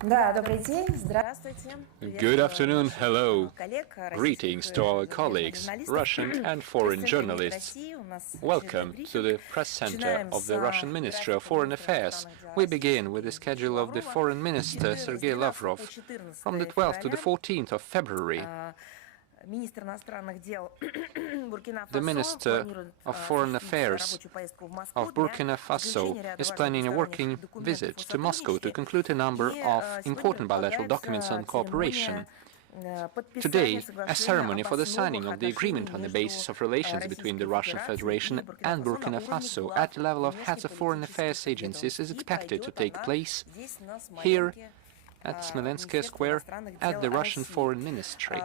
Good afternoon, hello. Greetings to our colleagues, Russian and foreign journalists. Welcome to the press center of the Russian Ministry of Foreign Affairs. We begin with the schedule of the Foreign Minister Sergei Lavrov from the 12th to the 14th of February. The Minister of Foreign Affairs of Burkina Faso is planning a working visit to Moscow to conclude a number of important bilateral documents on cooperation. Today, a ceremony for the signing of the agreement on the basis of relations between the Russian Federation and Burkina Faso at the level of heads of foreign affairs agencies is expected to take place here at Smolensk Square at the Russian Foreign Ministry.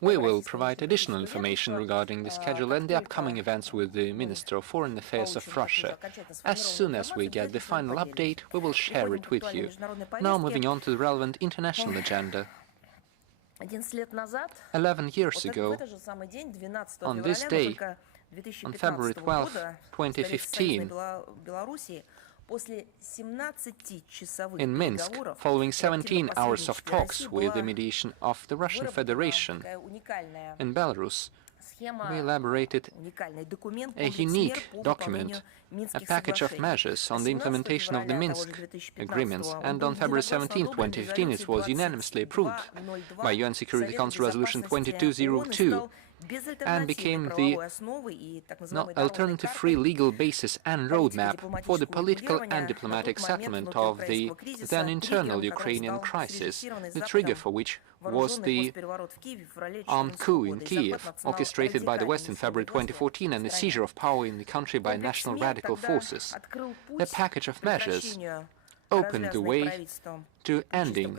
We will provide additional information regarding the schedule and the upcoming events with the Minister of Foreign Affairs of Russia. As soon as we get the final update, we will share it with you. Now moving on to the relevant international agenda. 11 years ago, on this day, on February 12, 2015, in Minsk, following 17 hours of talks with the mediation of the Russian Federation in Belarus, we elaborated a unique document, a package of measures on the implementation of the Minsk agreements, and on February 17, 2015 it was unanimously approved by UN Security Council Resolution 2202 and became the alternative-free legal basis and roadmap for the political and diplomatic settlement of the then internal Ukrainian crisis, the trigger for which was the armed coup in Kiev, orchestrated by the West in February 2014, and the seizure of power in the country by national radical forces. The package of measures opened the way to ending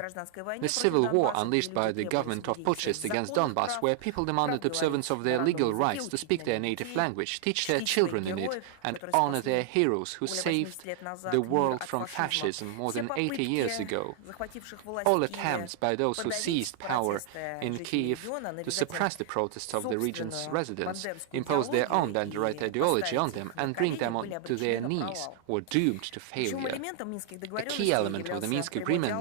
the civil war unleashed by the government of putschists against Donbass, where people demanded observance of their legal rights to speak their native language, teach their children in it, and honor their heroes who saved the world from fascism more than 80 years ago. All attempts by those who seized power in Kiev to suppress the protests of the region's residents, impose their own bandit ideology on them, and bring them to their knees were doomed to failure. A key element of the Minsk agreement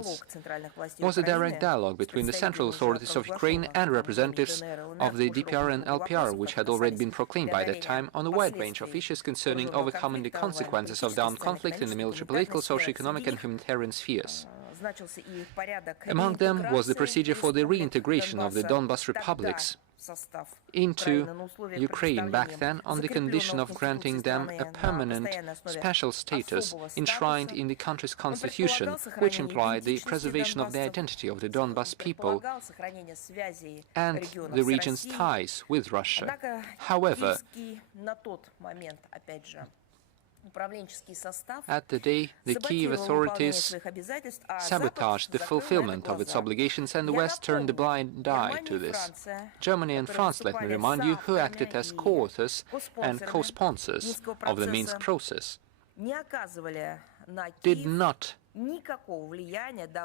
was a direct dialogue between the central authorities of Ukraine and representatives of the DPR and LPR, which had already been proclaimed by that time, on a wide range of issues concerning overcoming the consequences of the armed conflict in the military, political, socio-economic and humanitarian spheres. Among them was the procedure for the reintegration of the Donbas republics into Ukraine back then, on the condition of granting them a permanent special status enshrined in the country's constitution, which implied the preservation of the identity of the Donbas people and the region's ties with Russia. However, at the day, the Kiev authorities sabotaged the fulfillment of its obligations, and the West turned a blind eye to this. Germany and France, let me remind you, who acted as co-authors and co-sponsors of the Minsk process, did not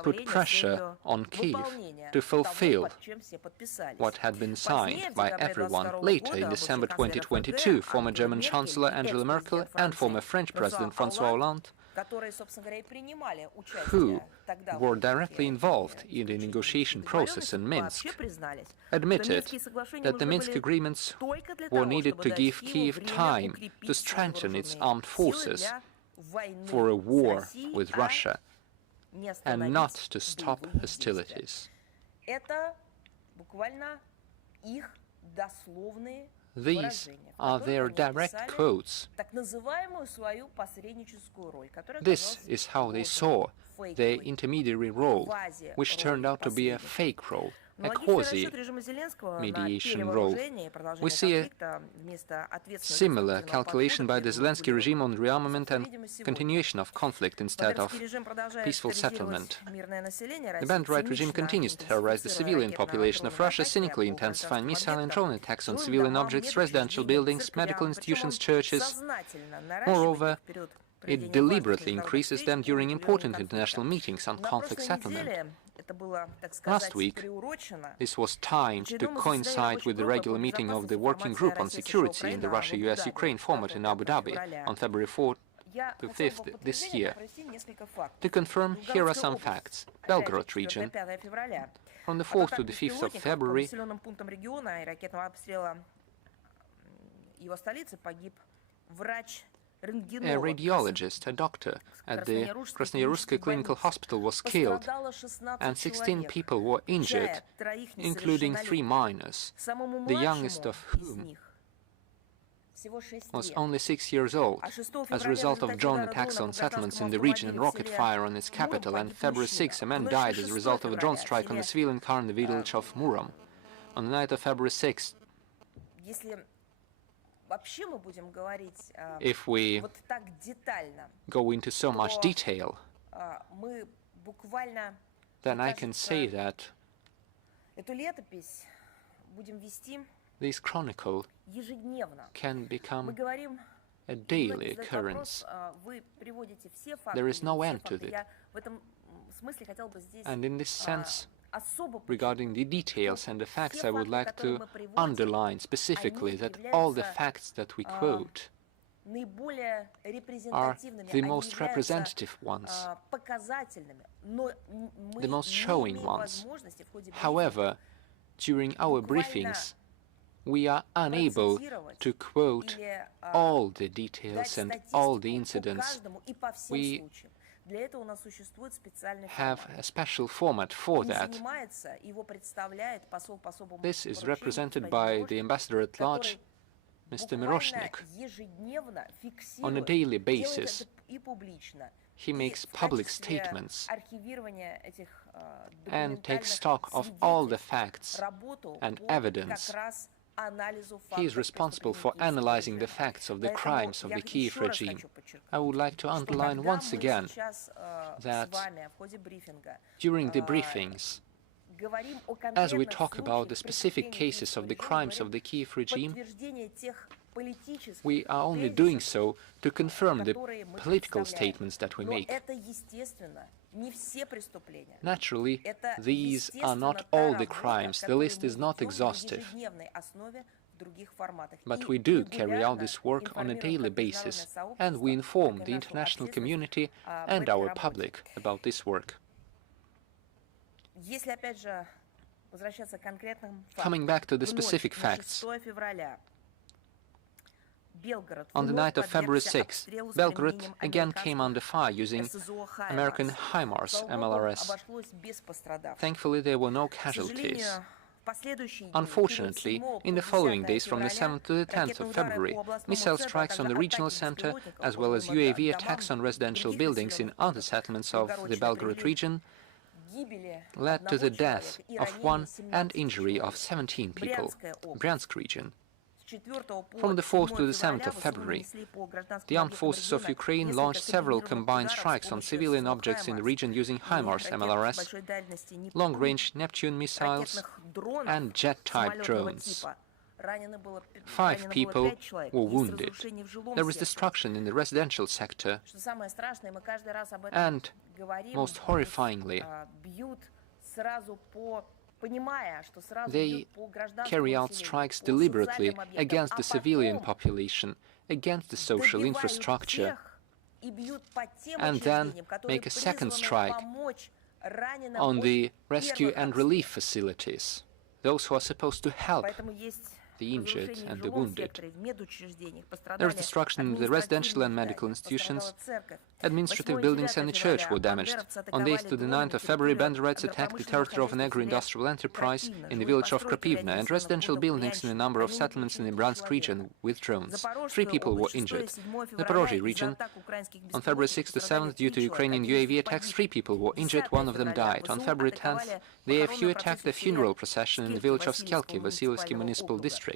put pressure on Kiev to fulfill what had been signed by everyone. Later, in December 2022, former German Chancellor Angela Merkel and former French President François Hollande, who were directly involved in the negotiation process in Minsk, admitted that the Minsk agreements were needed to give Kiev time to strengthen its armed forces for a war with Russia and not to stop hostilities. These are their direct quotes. This is how they saw their intermediary role, which turned out to be a fake role, a quasi-mediation role. We see a similar calculation by the Zelensky regime on rearmament and continuation of conflict instead of peaceful settlement. The bandit regime continues to terrorize the civilian population of Russia, cynically intensifying missile and drone attacks on civilian objects, residential buildings, medical institutions, churches. Moreover, it deliberately increases them during important international meetings on conflict settlement. Last week, this was timed to coincide with the regular meeting of the Working Group on Security in the Russia-US-Ukraine format in Abu Dhabi on February 4th to 5th this year. To confirm, here are some facts. Belgorod region, from the 4th to the 5th of February, a radiologist, a doctor, at the Krasnoyarsk Clinical Hospital was killed, and 16 people were injured, including 3 minors, the youngest of whom was only 6 years old, as a result of drone attacks on settlements in the region and rocket fire on its capital. And February 6, a man died as a result of a drone strike on a civilian car in the village of Murom. On the night of February 6, if we go into so much detail, then I can say that this chronicle can become a daily occurrence. There is no end to it. And in this sense, regarding the details and the facts, I would like to underline specifically that all the facts that we quote are the most representative ones, the most showing ones. However, during our briefings, we are unable to quote all the details and all the incidents. We have a special format for that. This is represented by the ambassador at large, Mr. Miroshnik. On a daily basis, he makes public statements and takes stock of all the facts and evidence. He is responsible for analyzing the facts of the crimes of the Kiev regime. I would like to underline once again that during the briefings, as we talk about the specific cases of the crimes of the Kiev regime, we are only doing so to confirm the political statements that we make. Naturally, these are not all the crimes. The list is not exhaustive. But we do carry out this work on a daily basis, and we inform the international community and our public about this work. Coming back to the specific facts, on the night of February 6, Belgorod again came under fire using American HIMARS MLRS. Thankfully, there were no casualties. Unfortunately, in the following days, from the 7th to the 10th of February, missile strikes on the regional center, as well as UAV attacks on residential buildings in other settlements of the Belgorod region, led to the death of 1 and injury of 17 people, Bryansk region. From the 4th to the 7th of February, the armed forces of Ukraine launched several combined strikes on civilian objects in the region using HIMARS MLRS, long-range Neptune missiles and jet-type drones. 5 people were wounded. There was destruction in the residential sector, and, most horrifyingly, they carry out strikes deliberately against the civilian population, against the social infrastructure, and then make a second strike on the rescue and relief facilities, those who are supposed to help the injured and the wounded. There was destruction in the residential and medical institutions. Administrative buildings and the church were damaged. On the 8th to the 9th of February, bandits attacked the territory of an agro-industrial enterprise in the village of Krapivna and residential buildings in a number of settlements in the Bryansk region with drones. 3 people were injured. The Zaporozhye region, on February 6th to 7th, due to Ukrainian UAV attacks, 3 people were injured, 1 of them died. On February 10th, the AFU attacked a funeral procession in the village of Skelki, Vasilievsky municipal district.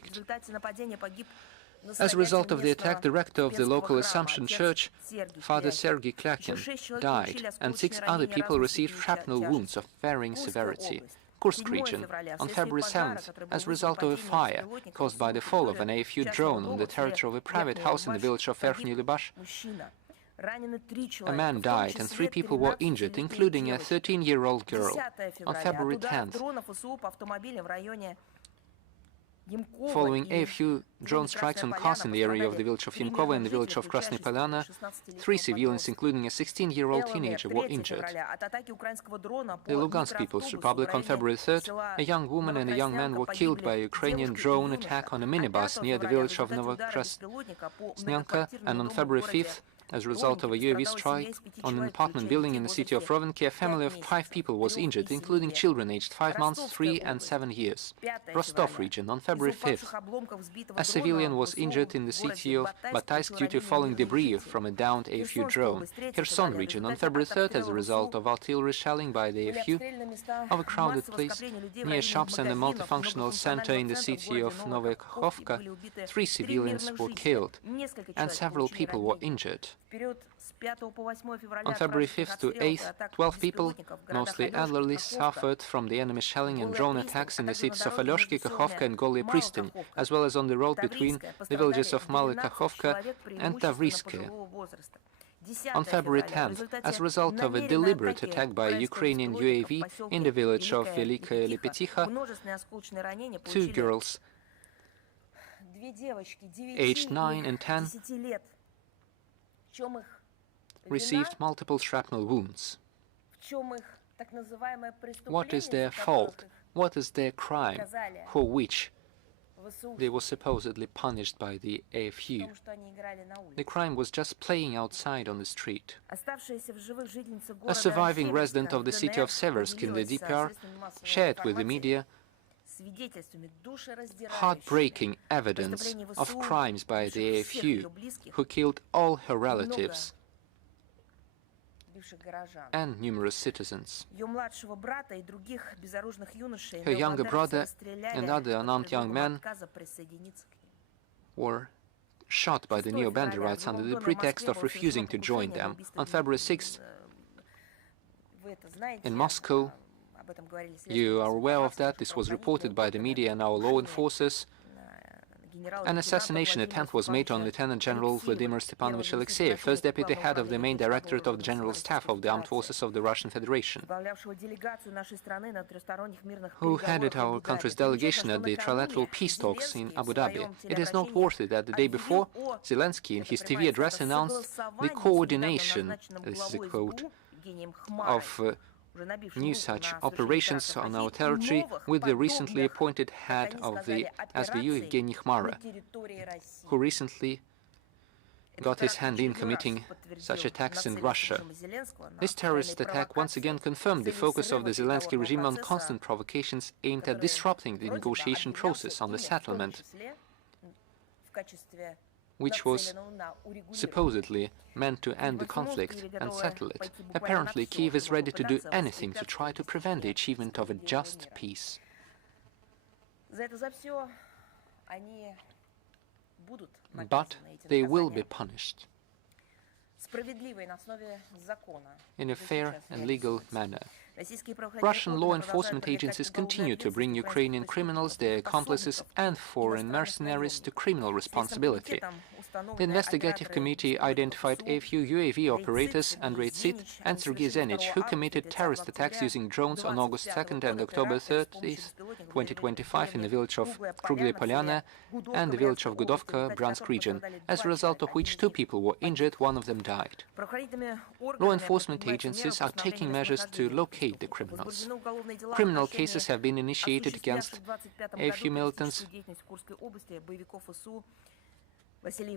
As a result of the attack, the rector of the local Assumption Church, Father Sergei Klyakin, died, and 6 other people received shrapnel wounds of varying severity. Kursk region, on February 7th, as a result of a fire caused by the fall of an AFU drone on the territory of a private house in the village of Verkhny Lyubash, A man died and 3 people were injured, including a 13-year-old girl. On February 10th, following a few drone strikes on cars in the area of the village of Yemkovo and the village of Krasnaya Polyana, 3 civilians, including a 16-year-old teenager, were injured. The Lugansk People's Republic, on February 3rd, a young woman and a young man were killed by a Ukrainian drone attack on a minibus near the village of Novokrasnyanka, and on February 5th, as a result of a UAV strike on an apartment building in the city of Rovenki, a family of 5 people was injured, including children aged 5 months, 3 and 7 years. Rostov region, on February 5th, a civilian was injured in the city of Bataysk due to falling debris from a downed AFU drone. Kherson region, on February 3rd, as a result of artillery shelling by the AFU of a crowded place near shops and a multifunctional center in the city of Novaya Kakhovka, 3 civilians were killed and several people were injured. On February 5th to 8th, 12 people, mostly elderly, suffered from the enemy shelling and drone attacks in the cities of Alyoshki, Kakhovka and Golye Pristan, as well as on the road between the villages of Malaya Kakhovka and Tavriske. On February 10th, as a result of a deliberate attack by a Ukrainian UAV in the village of Velikaya Lepeticha, 2 girls, aged 9 and 10, received multiple shrapnel wounds. What is their fault? What is their crime for which they were supposedly punished by the AFU? The crime was just playing outside on the street. A surviving resident of the city of Seversk in the DPR shared with the media heartbreaking evidence of crimes by the AFU, who killed all her relatives and numerous citizens. Her younger brother and other unarmed young men were shot by the neo-Banderites under the pretext of refusing to join them. On February 6th, in Moscow, you are aware of that, this was reported by the media and our law enforcers, an assassination attempt was made on Lieutenant General Vladimir Stepanovich Alexeyev, first deputy head of the main directorate of the General Staff of the Armed Forces of the Russian Federation, who headed our country's delegation at the trilateral peace talks in Abu Dhabi. It is noteworthy that the day before, Zelensky in his TV address announced the coordination, this is a quote, of new such operations on our territory with the recently appointed head of the SBU, Evgeny Khmara, who recently got his hand in committing such attacks in Russia. This terrorist attack once again confirmed the focus of the Zelensky regime on constant provocations aimed at disrupting the negotiation process on the settlement, which was supposedly meant to end the conflict and settle it. Apparently, Kiev is ready to do anything to try to prevent the achievement of a just peace. But they will be punished in a fair and legal manner. Russian law enforcement agencies continue to bring Ukrainian criminals, their accomplices and foreign mercenaries to criminal responsibility. The investigative committee identified AFU UAV operators Andrei Tsit and Sergei Zenich, who committed terrorist attacks using drones on August 2nd and October 30th, 2025 in the village of Kruglia Polyana and the village of Gudovka, Bryansk region, as a result of which 2 people were injured, 1 of them died. Law enforcement agencies are taking measures to locate the criminals. Criminal cases have been initiated against AFU militants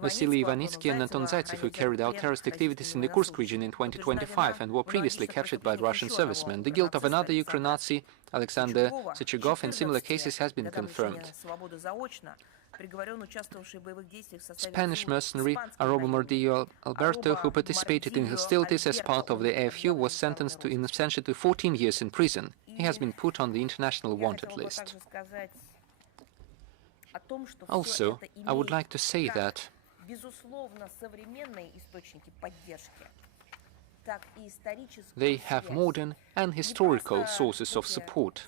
Vasily Ivanitsky and Anton Zaitsev, who carried out terrorist activities in the Kursk region in 2025 and were previously captured by Russian servicemen. The guilt of another Ukraine Nazi, Alexander Sechegov, in similar cases has been confirmed. Spanish mercenary Arobo Mordillo Alberto, who participated in hostilities as part of the AFU, was sentenced to in absentia to 14 years in prison. He has been put on the international wanted list. Also, I would like to say that they have modern and historical sources of support.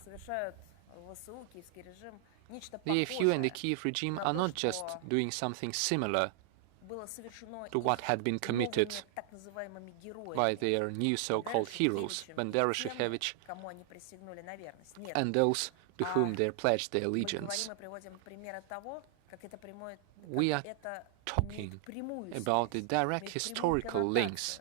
The AFU and the Kiev regime are not just doing something similar to what had been committed by their new so-called heroes, Bandera, Shihevich, and those to whom they pledged their allegiance. We are talking about the direct historical links,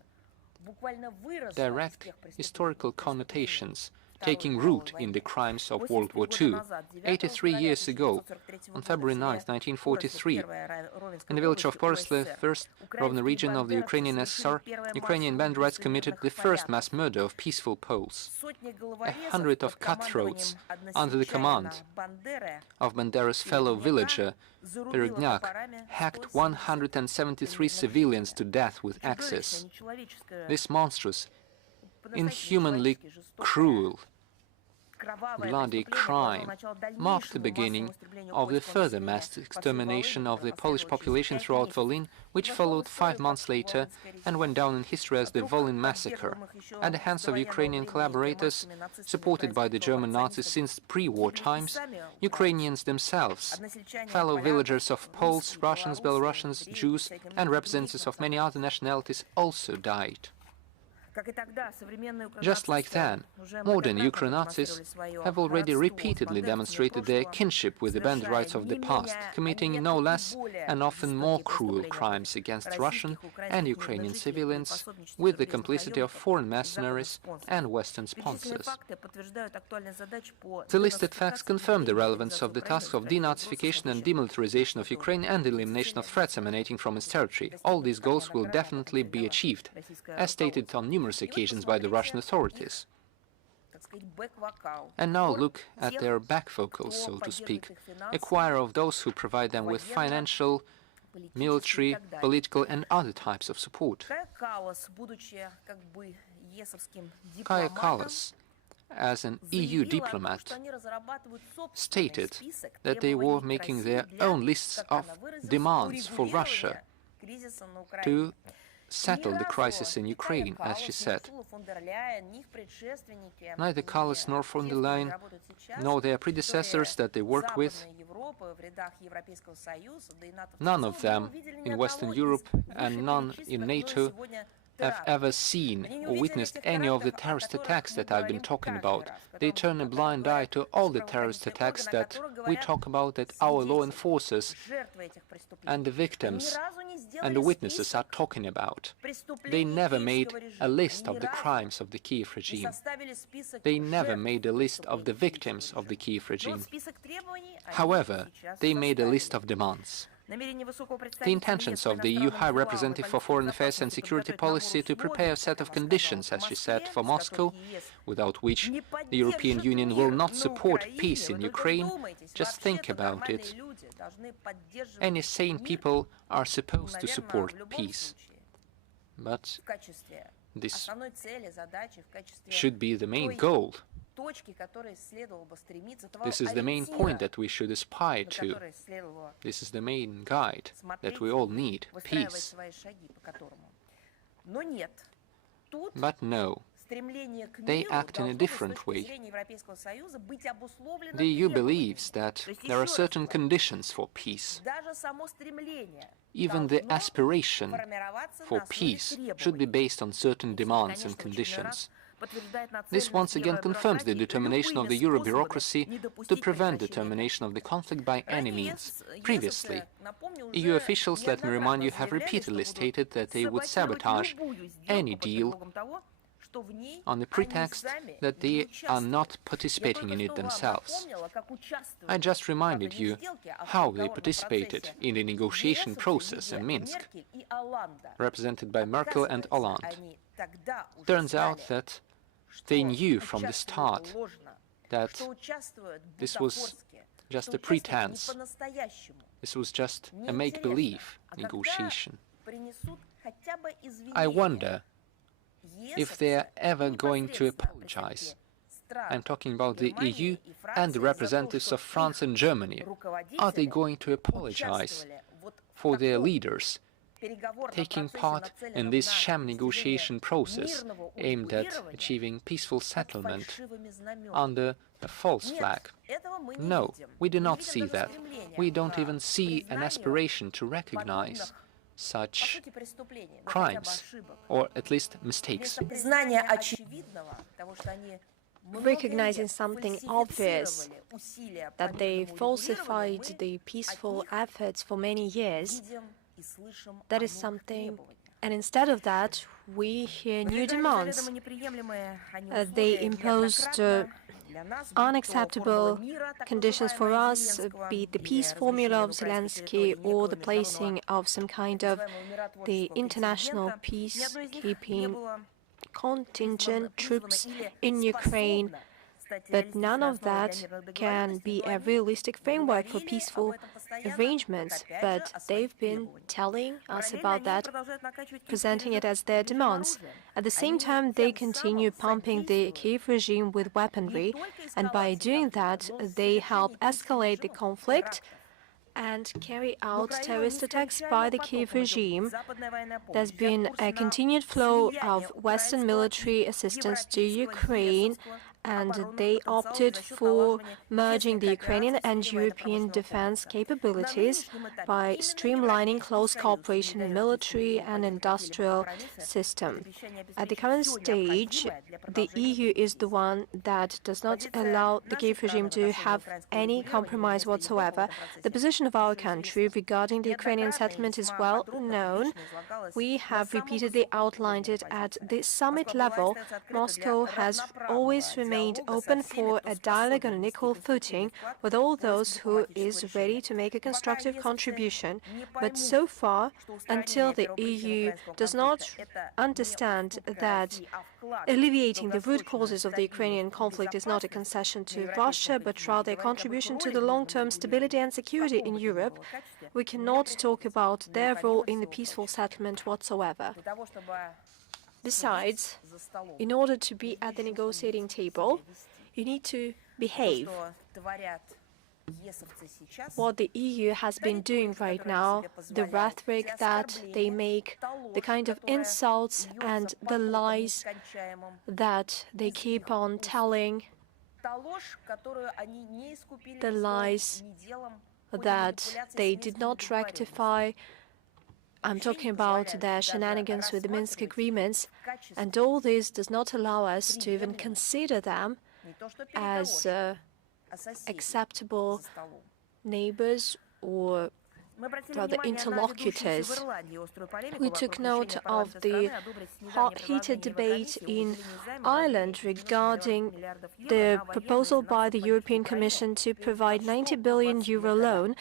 direct historical connotations taking root in the crimes of World War II. 83 years ago, on February 9, 1943, in the village of Porosle, first Rovno region of the Ukrainian SSR, Ukrainian banderites committed the first mass murder of peaceful Poles. 100 of cutthroats, under the command of Bandera's fellow villager, Perednyak, hacked 173 civilians to death with axes. This monstrous, inhumanly cruel, bloody crime marked the beginning of the further mass extermination of the Polish population throughout Volyn, which followed 5 months later and went down in history as the Volyn massacre, at the hands of Ukrainian collaborators, supported by the German Nazis since pre-war times. Ukrainians themselves, fellow villagers of Poles, Russians, Belarusians, Jews, and representatives of many other nationalities also died. Just like then, modern Ukraine Nazis have already repeatedly demonstrated their kinship with the banderites of the past, committing no less and often more cruel crimes against Russian and Ukrainian civilians with the complicity of foreign mercenaries and Western sponsors. The listed facts confirm the relevance of the tasks of denazification and demilitarization of Ukraine and the elimination of threats emanating from its territory. All these goals will definitely be achieved, as stated on numerous occasions by the Russian authorities. And now look at their back vocals, so to speak, a choir of those who provide them with financial, military, political and other types of support. Kaja Kallas, as an EU diplomat, stated that they were making their own lists of demands for Russia to settle the crisis in Ukraine, as she said. Neither Kallas nor von der Leyen nor their predecessors that they work with, none of them in Western Europe and none in NATO have ever seen or witnessed any of the terrorist attacks that I've been talking about. They turn a blind eye to all the terrorist attacks that we talk about, that our law enforcers and the victims and the witnesses are talking about. They never made a list of the crimes of the Kiev regime. They never made a list of the victims of the Kiev regime. However, they made a list of demands. The intentions of the EU High Representative for Foreign Affairs and Security Policy to prepare a set of conditions, as she said, for Moscow, without which the European Union will not support peace in Ukraine. Just think about it. Any sane people are supposed to support peace. But this should be the main goal. This is the main point that we should aspire to. This is the main guide that we all need, peace. But no, they act in a different way. The EU believes that there are certain conditions for peace. Even the aspiration for peace should be based on certain demands and conditions. This once again confirms the determination of the Euro bureaucracy to prevent the termination of the conflict by any means. Previously, EU officials, let me remind you, have repeatedly stated that they would sabotage any deal on the pretext that they are not participating in it themselves. I just reminded you how they participated in the negotiation process in Minsk, represented by Merkel and Hollande. Turns out that they knew from the start that this was just a pretense. This was just a make-believe negotiation. I wonder if they are ever going to apologize. I'm talking about the EU and the representatives of France and Germany. Are they going to apologize for their leaders taking part in this sham negotiation process aimed at achieving peaceful settlement under a false flag? No, we do not see that. We don't even see an aspiration to recognize such crimes, or at least mistakes. Recognizing something obvious, that they falsified the peaceful efforts for many years, that is something. And instead of that, we hear new demands. They imposed unacceptable conditions for us, be it the peace formula of Zelensky or the placing of some kind of the international peacekeeping contingent troops in Ukraine. But none of that can be a realistic framework for peaceful arrangements. But they've been telling us about that, presenting it as their demands. At the same time, they continue pumping the Kiev regime with weaponry, and by doing that, they help escalate the conflict and carry out terrorist attacks by the Kiev regime. There's been a continued flow of Western military assistance to Ukraine, and they opted for merging the Ukrainian and European defense capabilities by streamlining close cooperation in military and industrial system. At the current stage, the EU is the one that does not allow the Kiev regime to have any compromise whatsoever. The position of our country regarding the Ukrainian settlement is well known. We have repeatedly outlined it at the summit level. Moscow has always remained open for a dialogue on an equal footing with all those who is ready to make a constructive contribution. But so far, until the EU does not understand that alleviating the root causes of the Ukrainian conflict is not a concession to Russia, but rather a contribution to the long-term stability and security in Europe, we cannot talk about their role in the peaceful settlement whatsoever. Besides, in order to be at the negotiating table, you need to behave. What the EU has been doing right now, the rhetoric that they make, the kind of insults and the lies that they keep on telling, the lies that they did not rectify. I'm talking about their shenanigans with the Minsk agreements, and all this does not allow us to even consider them as acceptable neighbors or rather interlocutors. We took note of the heated debate in Ireland regarding the proposal by the European Commission to provide €90 billion loan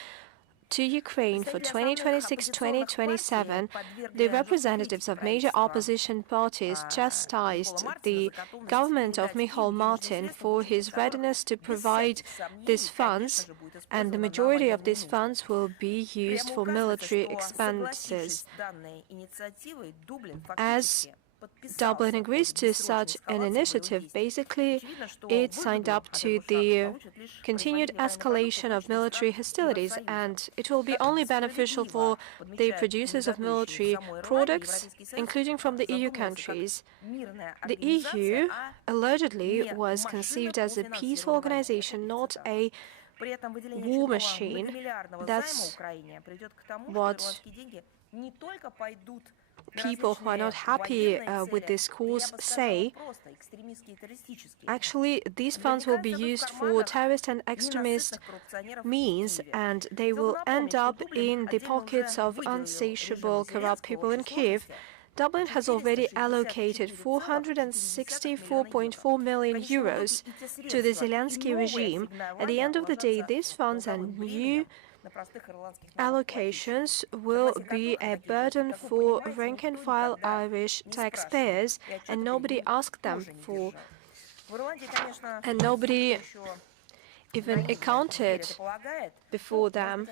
to Ukraine for 2026-2027, the representatives of major opposition parties chastised the government of Michal Martin for his readiness to provide these funds, and the majority of these funds will be used for military expenses. As Dublin agrees to such an initiative, basically it signed up to the continued escalation of military hostilities, and it will be only beneficial for the producers of military products, including from the EU countries. The EU allegedly was conceived as a peaceful organization, not a war machine. That's what people who are not happy with this course say. Actually, these funds will be used for terrorist and extremist means, and they will end up in the pockets of unsatiable, corrupt people in Kiev. Dublin has already allocated €464.4 million to the Zelensky regime. At the end of the day, these funds and new allocations will be a burden for rank-and-file Irish taxpayers, and nobody asked them for, and nobody even accounted before them.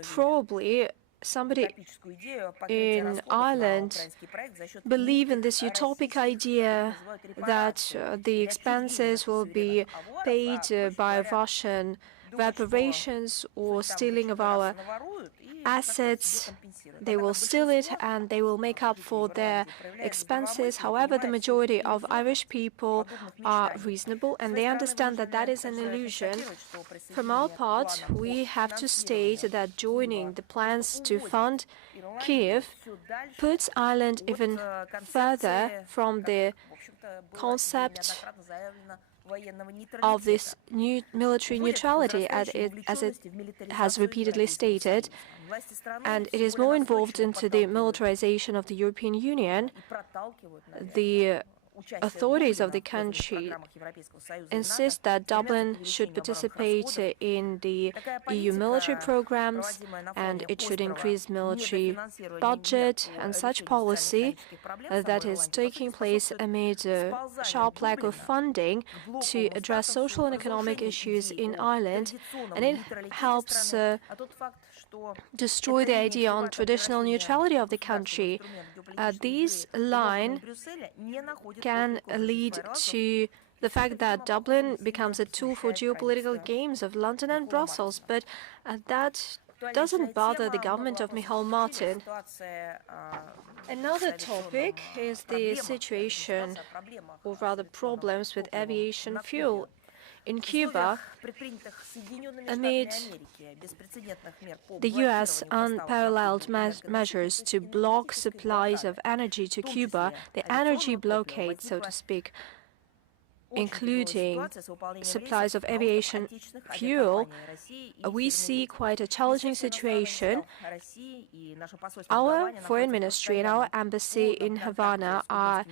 Probably somebody in Ireland believe in this utopic idea that the expenses will be paid by Russian reparations or stealing of our assets, they will steal it and they will make up for their expenses. However, the majority of Irish people are reasonable and they understand that that is an illusion. From our part, we have to state that joining the plans to fund Kiev puts Ireland even further from the concept of this new military neutrality, as it has repeatedly stated, and it is more involved into the militarization of the European Union. The authorities of the country insist that Dublin should participate in the EU military programs and it should increase military budget, and such policy that is taking place amid a sharp lack of funding to address social and economic issues in Ireland, and it helps destroy the idea on traditional neutrality of the country. This line can lead to the fact that Dublin becomes a tool for geopolitical games of London and Brussels, but that doesn't bother the government of Michal Martin. Another topic is the situation, or rather problems, with aviation fuel. In Cuba, amid the U.S. unparalleled measures to block supplies of energy to Cuba, the energy blockade, so to speak, including supplies of aviation fuel, we see quite a challenging situation. Our foreign ministry and our embassy in Havana are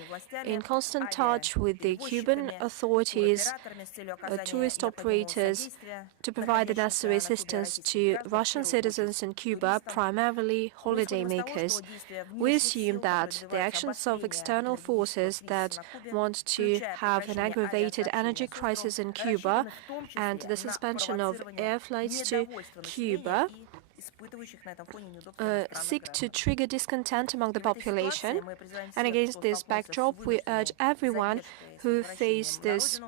in constant touch with the Cuban authorities, tourist operators, to provide the necessary assistance to Russian citizens in Cuba, primarily holidaymakers. We assume that the actions of external forces that want to have an aggravated energy crisis in Cuba and the suspension of air flights to Cuba seek to trigger discontent among the population. And against this backdrop, we urge everyone who face this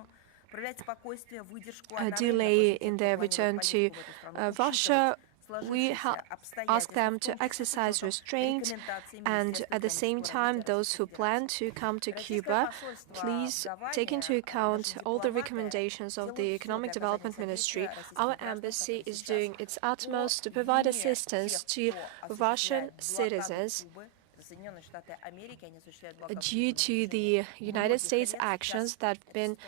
delay in their return to Russia, we ask them to exercise restraint, and at the same time, those who plan to come to Cuba, please take into account all the recommendations of the Economic Development Ministry. Our embassy is doing its utmost to provide assistance to Russian citizens due to the United States actions that have been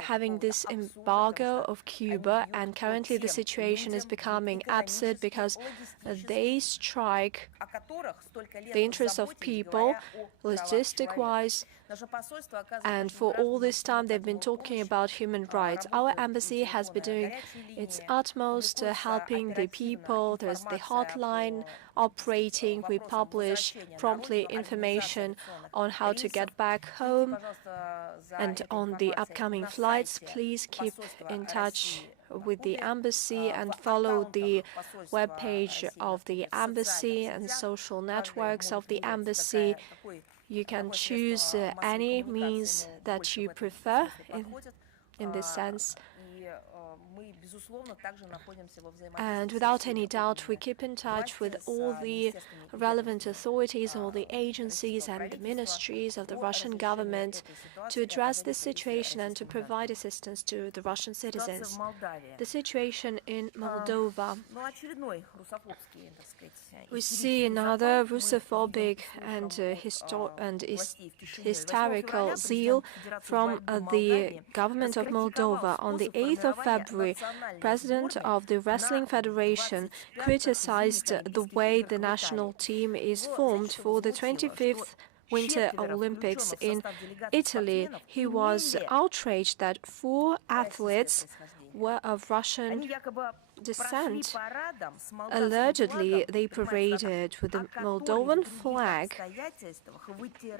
having this embargo of Cuba, and currently the situation is becoming absurd because they strike the interests of people logistic-wise, and for all this time they've been talking about human rights. Our embassy has been doing its utmost helping the people. There's the hotline operating. We publish promptly information on how to get back home and on the upcoming flights. Please keep in touch with the embassy and follow the webpage of the embassy and social networks of the embassy. You can choose any means that you prefer in this sense. And without any doubt, we keep in touch with all the relevant authorities, all the agencies and the ministries of the Russian government to address this situation and to provide assistance to the Russian citizens. The situation in Moldova. We see another Russophobic and hysterical zeal from the government of Moldova. On the 8th of February, President of the Wrestling Federation criticized the way the national team is formed for the 25th Winter Olympics in Italy. He was outraged that 4 athletes were of Russian descent. Allegedly, they paraded with the Moldovan flag,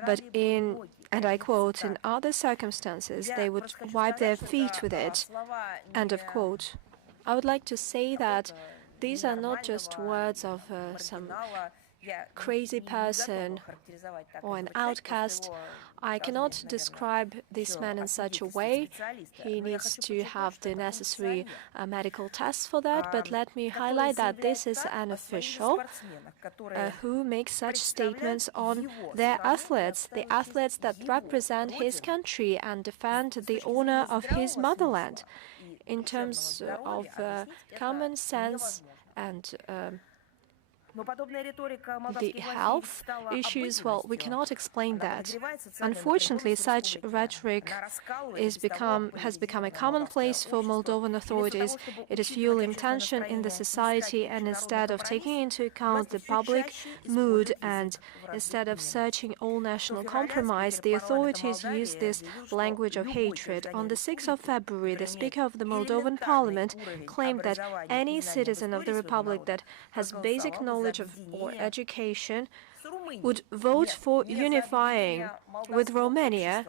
but in, and I quote, in other circumstances, they would wipe their feet with it. End of quote. I would like to say that these are not just words of some crazy person or an outcast. I cannot describe this man in such a way. He needs to have the necessary medical tests for that, but let me highlight that this is an official who makes such statements on their athletes, the athletes that represent his country and defend the honor of his motherland. In terms of common sense and the health issues, well, we cannot explain that. Unfortunately, such rhetoric has become a commonplace for Moldovan authorities. It is fueling tension in the society, and instead of taking into account the public mood and instead of searching all national compromise, the authorities use this language of hatred. On the 6th of February, the Speaker of the Moldovan Parliament claimed that any citizen of the Republic that has basic knowledge or education would vote for unifying with Romania,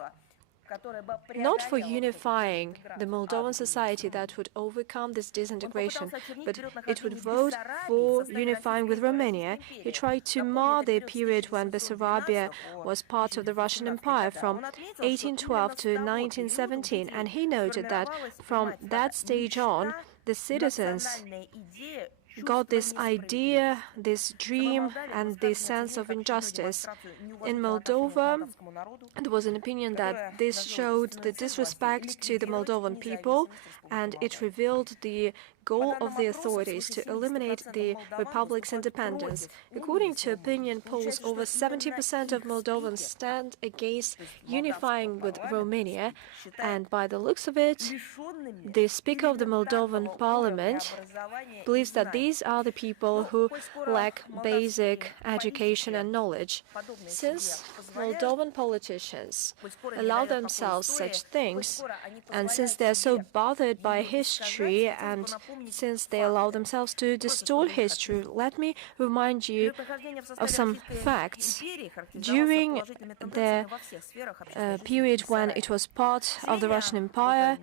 not for unifying the Moldovan society that would overcome this disintegration, but it would vote for unifying with Romania. He tried to mar the period when Bessarabia was part of the Russian Empire from 1812 to 1917, and he noted that from that stage on, the citizens got this idea, this dream, and this sense of injustice. In Moldova, there was an opinion that this showed the disrespect to the Moldovan people, and it revealed the goal of the authorities to eliminate the republic's independence. According to opinion polls, over 70% of Moldovans stand against unifying with Romania, and by the looks of it, the Speaker of the Moldovan Parliament believes that these are the people who lack basic education and knowledge. Since Moldovan politicians allow themselves such things, and since they are so bothered by history, and since they allow themselves to distort history, let me remind you of some facts. During the period when it was part of the Russian Empire,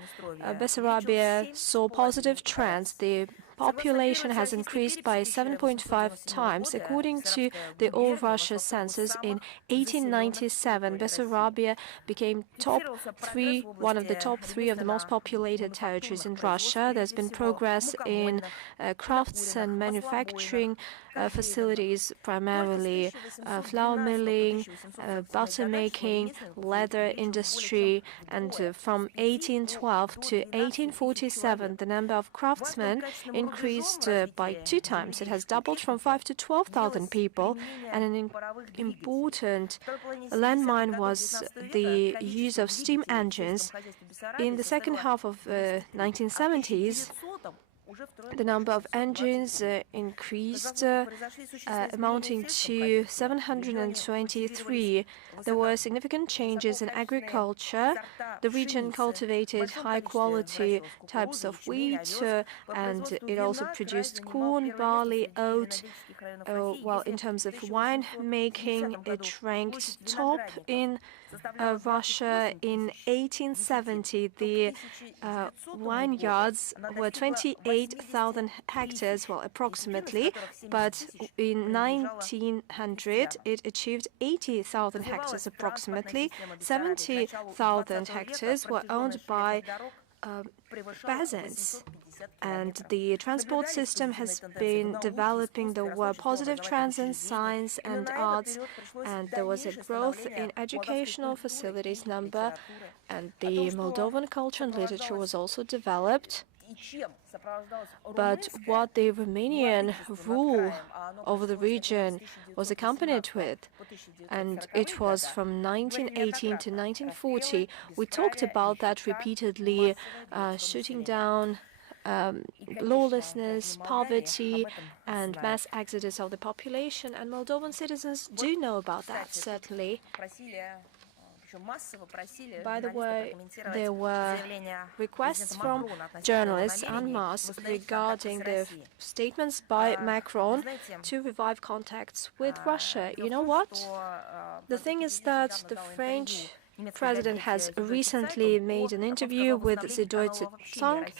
Bessarabia saw positive trends. The population has increased by 7.5 times. According to the All Russia census in 1897, Bessarabia became one of the top three of the most populated territories in Russia. There's been progress in crafts and manufacturing facilities, primarily flour milling, butter making, leather industry, and from 1812 to 1847, the number of craftsmen increased by 2 times. It has doubled from 5,000 to 12,000 people, and an important landmine was the use of steam engines. In the second half of 1970s, the number of engines increased, amounting to 723. There were significant changes in agriculture. The region cultivated high-quality types of wheat, and it also produced corn, barley, oat. While in terms of wine making, it ranked top in Russia. In 1870, the vineyards were 28,000 hectares, well, approximately, but in 1900, it achieved 80,000 hectares approximately. 70,000 hectares were owned by peasants. And the transport system has been developing. There were positive trends in science and arts, and there was a growth in educational facilities number, and the Moldovan culture and literature was also developed. But what the Romanian rule over the region was accompanied with, and it was from 1918 to 1940, we talked about that repeatedly, shooting down lawlessness, poverty, and mass exodus of the population, and Moldovan citizens do know about that, certainly. By the way, there were requests from journalists en masse regarding the statements by Macron to revive contacts with Russia. You know what? The thing is that the French president has recently made an interview with the Deutsche Zeitung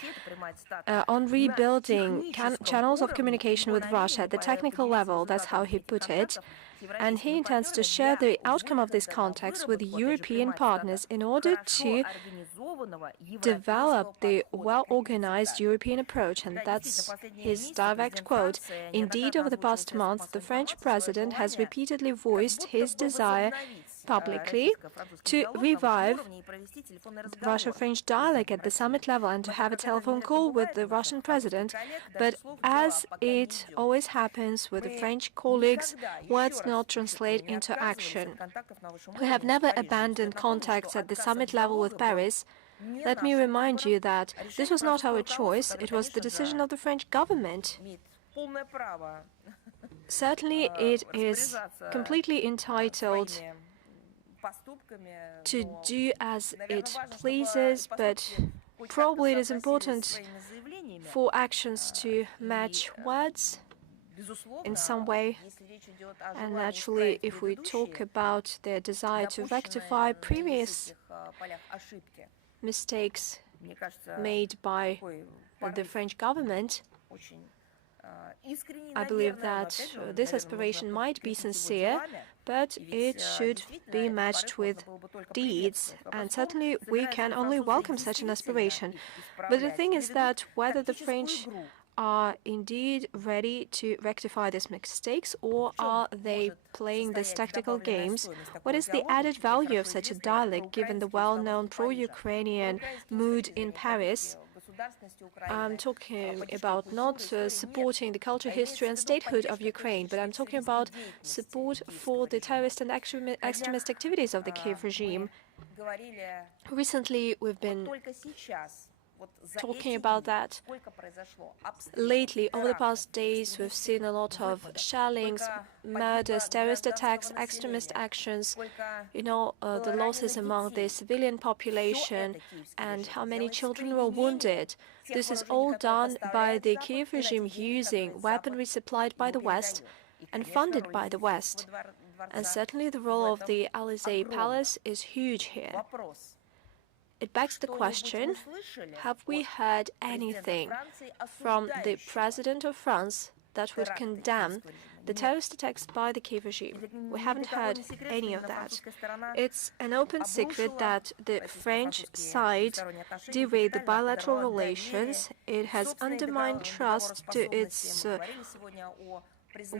on rebuilding channels of communication with Russia at the technical level. That's how he put it. And he intends to share the outcome of these contacts with European partners in order to develop the well-organized European approach. And that's his direct quote. Indeed, over the past month, the French president has repeatedly voiced his desire publicly to revive the Russia-French dialogue at the summit level and to have a telephone call with the Russian president. But as it always happens with the French colleagues, words not translate into action. We have never abandoned contacts at the summit level with Paris. Let me remind you that this was not our choice, it was the decision of the French government. Certainly, it is completely entitled to do as it pleases, but probably it is important for actions to match words in some way. And naturally, if we talk about their desire to rectify previous mistakes made by the French government, I believe that this aspiration might be sincere, but it should be matched with deeds. And certainly we can only welcome such an aspiration. But the thing is that whether the French are indeed ready to rectify these mistakes, or are they playing these tactical games? What is the added value of such a dialogue, given the well-known pro-Ukrainian mood in Paris? I'm talking about not supporting the culture, history and statehood of Ukraine, but I'm talking about support for the terrorist and extremist activities of the Kiev regime. Recently, we've been talking about that. Lately, over the past days, we've seen a lot of shellings, murders, terrorist attacks, extremist actions, the losses among the civilian population, and how many children were wounded. This is all done by the Kiev regime using weaponry supplied by the West and funded by the West. And certainly the role of the Élysée Palace is huge here. It begs the question, have we heard anything from the President of France that would condemn the terrorist attacks by the Kiev regime? We haven't heard any of that. It's an open secret that the French side derailed the bilateral relations. It has undermined trust to its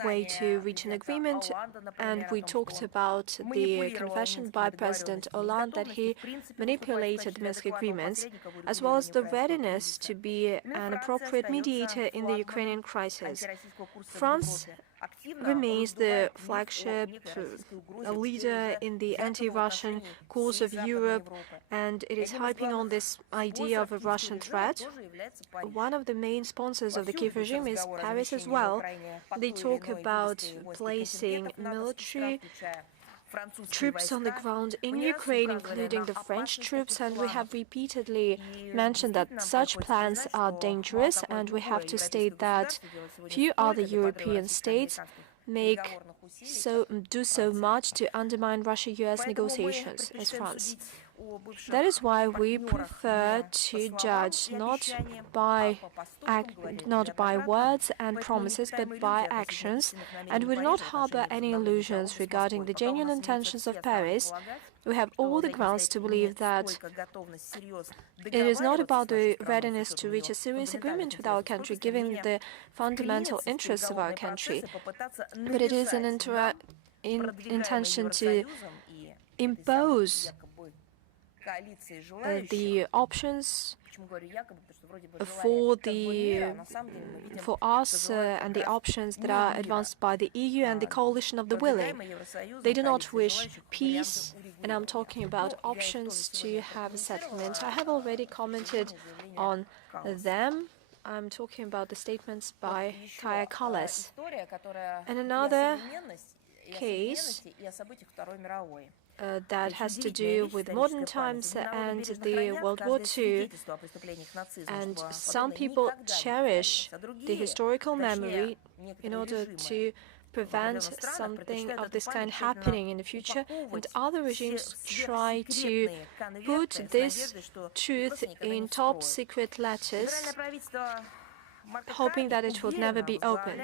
way to reach an agreement, and we talked about the confession by President Hollande that he manipulated the Minsk agreements, as well as the readiness to be an appropriate mediator in the Ukrainian crisis. France remains the flagship leader in the anti-Russian cause of Europe, and it is hyping on this idea of a Russian threat. One of the main sponsors of the Kiev regime is Paris as well. They talk about placing military troops on the ground in Ukraine, including the French troops, and we have repeatedly mentioned that such plans are dangerous, and we have to state that few other European states do so much to undermine Russia-US negotiations as France. That is why we prefer to judge not by words and promises, but by actions, and we do not harbor any illusions regarding the genuine intentions of Paris. We have all the grounds to believe that it is not about the readiness to reach a serious agreement with our country, given the fundamental interests of our country, but it is an intention to impose the options for us and the options that are advanced by the EU and the coalition of the willing. They do not wish peace, and I'm talking about options to have a settlement. I have already commented on them. I'm talking about the statements by Kaja Kallas. And another case that has to do with modern times and the World War II. And some people cherish the historical memory in order to prevent something of this kind happening in the future, and other regimes try to put this truth in top secret letters, hoping that it would never be opened.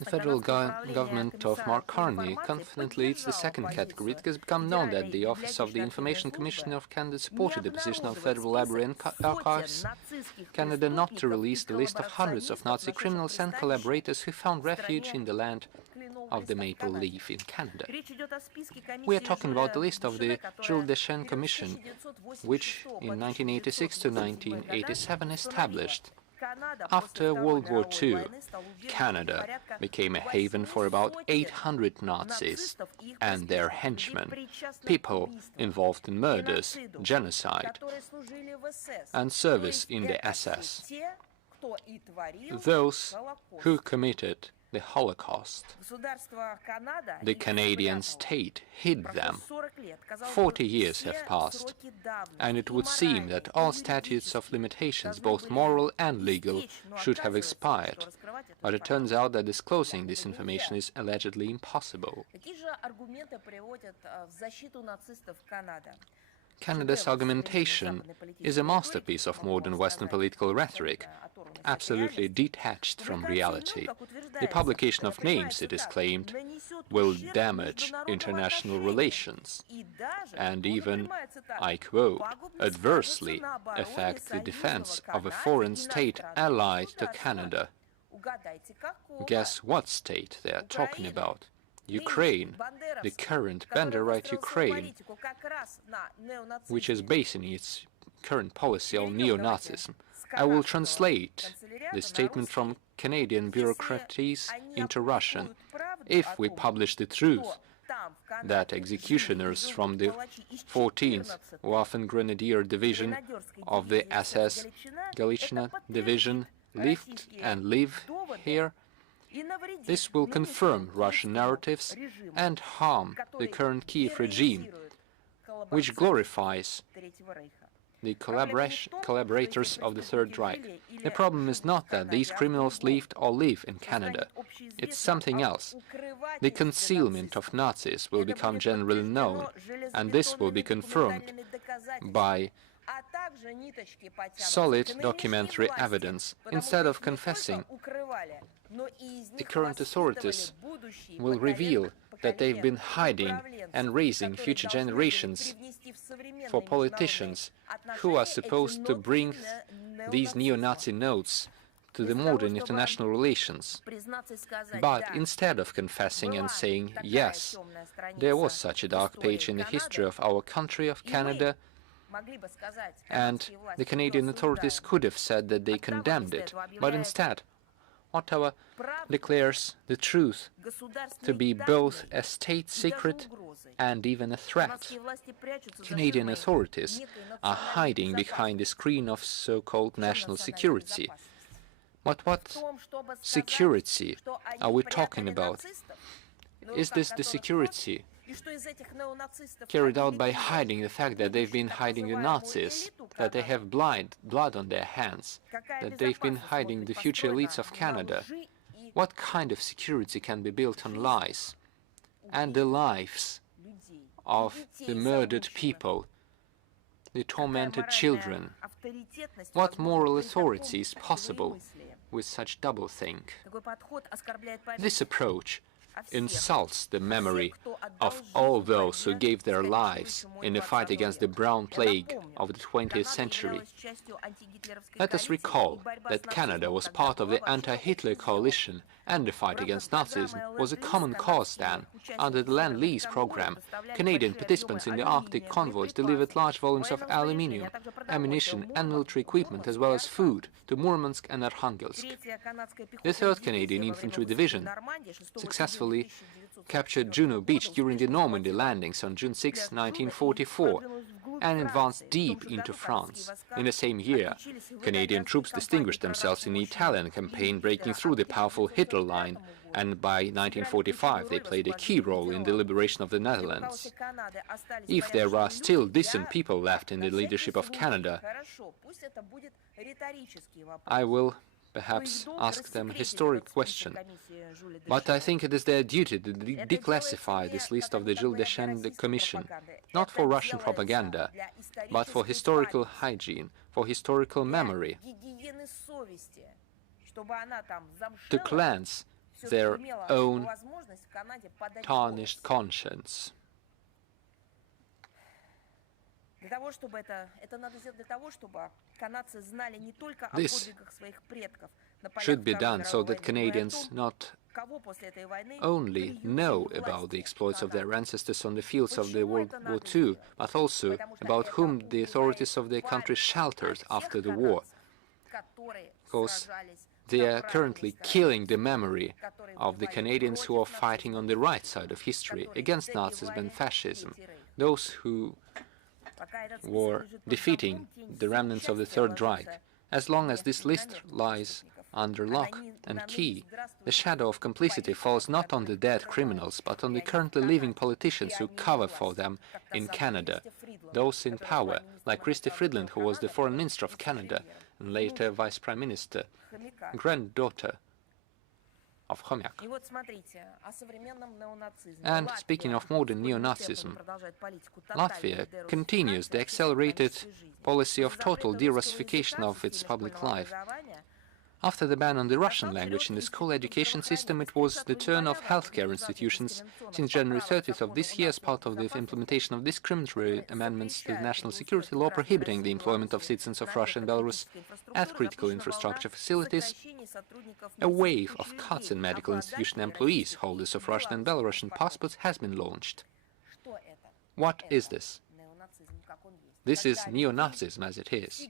The federal government of Mark Carney confidently leads the second category. It has become known that the Office of the Information Commissioner of Canada supported the position of the Federal Library and Archives Canada not to release the list of hundreds of Nazi criminals and collaborators who found refuge in the land of the maple leaf in Canada. We are talking about the list of the Jules Deschênes Commission, which in 1986 to 1987 established. After World War II, Canada became a haven for about 800 Nazis and their henchmen, people involved in murders, genocide, and service in the SS, those who committed the Holocaust. The Canadian state hid them. 40 years have passed, and it would seem that all statutes of limitations, both moral and legal, should have expired. But it turns out that disclosing this information is allegedly impossible. Canada's argumentation is a masterpiece of modern Western political rhetoric, absolutely detached from reality. The publication of names, it is claimed, will damage international relations and even, I quote, adversely affect the defense of a foreign state allied to Canada. Guess what state they are talking about? Ukraine, the current Banderite Ukraine, which is basing its current policy on neo-Nazism. I will translate the statement from Canadian bureaucracies into Russian. If we publish the truth that executioners from the 14th Waffen-Grenadier Division of the SS Galician Division lived and live here, this will confirm Russian narratives and harm the current Kiev regime, which glorifies the collaborators of the Third Reich. The problem is not that these criminals lived or live in Canada. It's something else. The concealment of Nazis will become generally known, and this will be confirmed by solid documentary evidence. Instead of confessing, the current authorities will reveal that they've been hiding and raising future generations for politicians who are supposed to bring these neo-Nazi notes to the modern international relations. But instead of confessing and saying, yes, there was such a dark page in the history of our country, of Canada, and the Canadian authorities could have said that they condemned it, but instead, Ottawa declares the truth to be both a state secret and even a threat. Canadian authorities are hiding behind the screen of so-called national security. But what security are we talking about? Is this the security carried out by hiding the fact that they've been hiding the Nazis, that they have blood on their hands, that they've been hiding the future elites of Canada? What kind of security can be built on lies and the lives of the murdered people, the tormented children? What moral authority is possible with such doublethink? This approach insults the memory of all those who gave their lives in the fight against the brown plague of the 20th century. Let us recall that Canada was part of the anti-Hitler coalition, and the fight against Nazism was a common cause then. Under the Land-Lease program, Canadian participants in the Arctic convoys delivered large volumes of aluminium, ammunition and military equipment, as well as food, to Murmansk and Arkhangelsk. The 3rd Canadian Infantry Division successfully captured Juno Beach during the Normandy landings on June 6, 1944, and advanced deep into France. In the same year, Canadian troops distinguished themselves in the Italian campaign, breaking through the powerful Hitler line, and by 1945 they played a key role in the liberation of the Netherlands. If there are still decent people left in the leadership of Canada, I will perhaps ask them a historic question. But I think it is their duty to declassify this list of the Gilles Deschênes Commission, not for Russian propaganda, but for historical hygiene, for historical memory, to cleanse their own tarnished conscience. This should be done so that Canadians not only know about the exploits of their ancestors on the fields of the World War II, but also about whom the authorities of their country sheltered after the war, because they are currently killing the memory of the Canadians who are fighting on the right side of history against Nazism and fascism, those who were defeating the remnants of the Third Reich. As long as this list lies under lock and key, the shadow of complicity falls not on the dead criminals, but on the currently living politicians who cover for them in Canada, those in power, like Christy Freeland, who was the Foreign Minister of Canada and later Vice Prime Minister, granddaughter of Chomyak. And speaking of modern neo-Nazism, Latvia continues the accelerated policy of total de-Russification of its public life. After the ban on the Russian language in the school education system, it was the turn of healthcare institutions. Since January 30th of this year, as part of the implementation of discriminatory amendments to the national security law prohibiting the employment of citizens of Russia and Belarus at critical infrastructure facilities, a wave of cuts in medical institution employees, holders of Russian and Belarusian passports, has been launched. What is this? This is neo-Nazism as it is.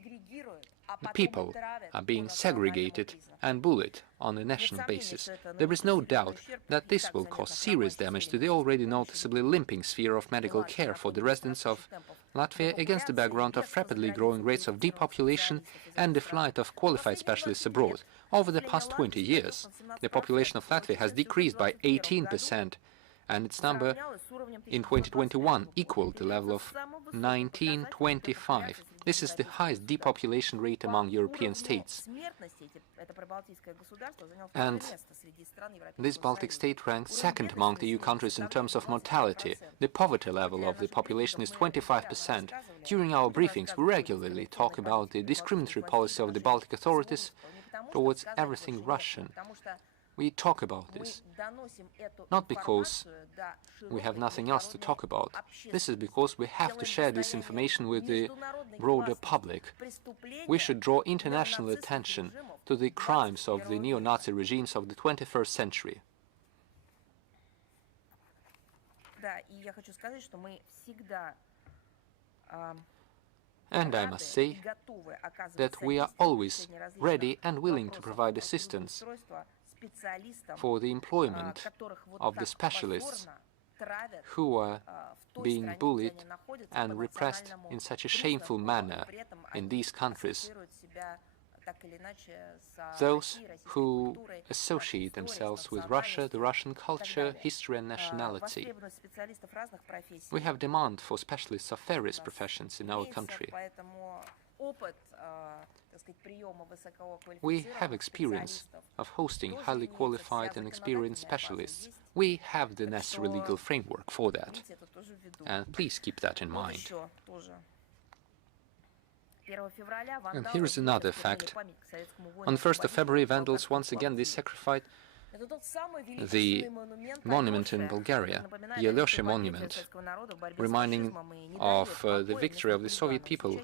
The people are being segregated and bullied on a national basis. There is no doubt that this will cause serious damage to the already noticeably limping sphere of medical care for the residents of Latvia against the background of rapidly growing rates of depopulation and the flight of qualified specialists abroad. Over the past 20 years, the population of Latvia has decreased by 18%, and its number in 2021 equaled the level of 1925. This is the highest depopulation rate among European states. And this Baltic state ranked second among the EU countries in terms of mortality. The poverty level of the population is 25%. During our briefings, we regularly talk about the discriminatory policy of the Baltic authorities towards everything Russian. We talk about this, not because we have nothing else to talk about. This is because we have to share this information with the broader public. We should draw international attention to the crimes of the neo-Nazi regimes of the 21st century. And I must say that we are always ready and willing to provide assistance for the employment of the specialists who are being bullied and repressed in such a shameful manner in these countries. Those who associate themselves with Russia, the Russian culture, history and nationality. We have demand for specialists of various professions in our country. We have experience of hosting highly qualified and experienced specialists. We have the necessary legal framework for that. And please keep that in mind. And here is another fact. On 1st of February, vandals once again desecrated the monument in Bulgaria, the Alyosha monument, reminding of the victory of the Soviet people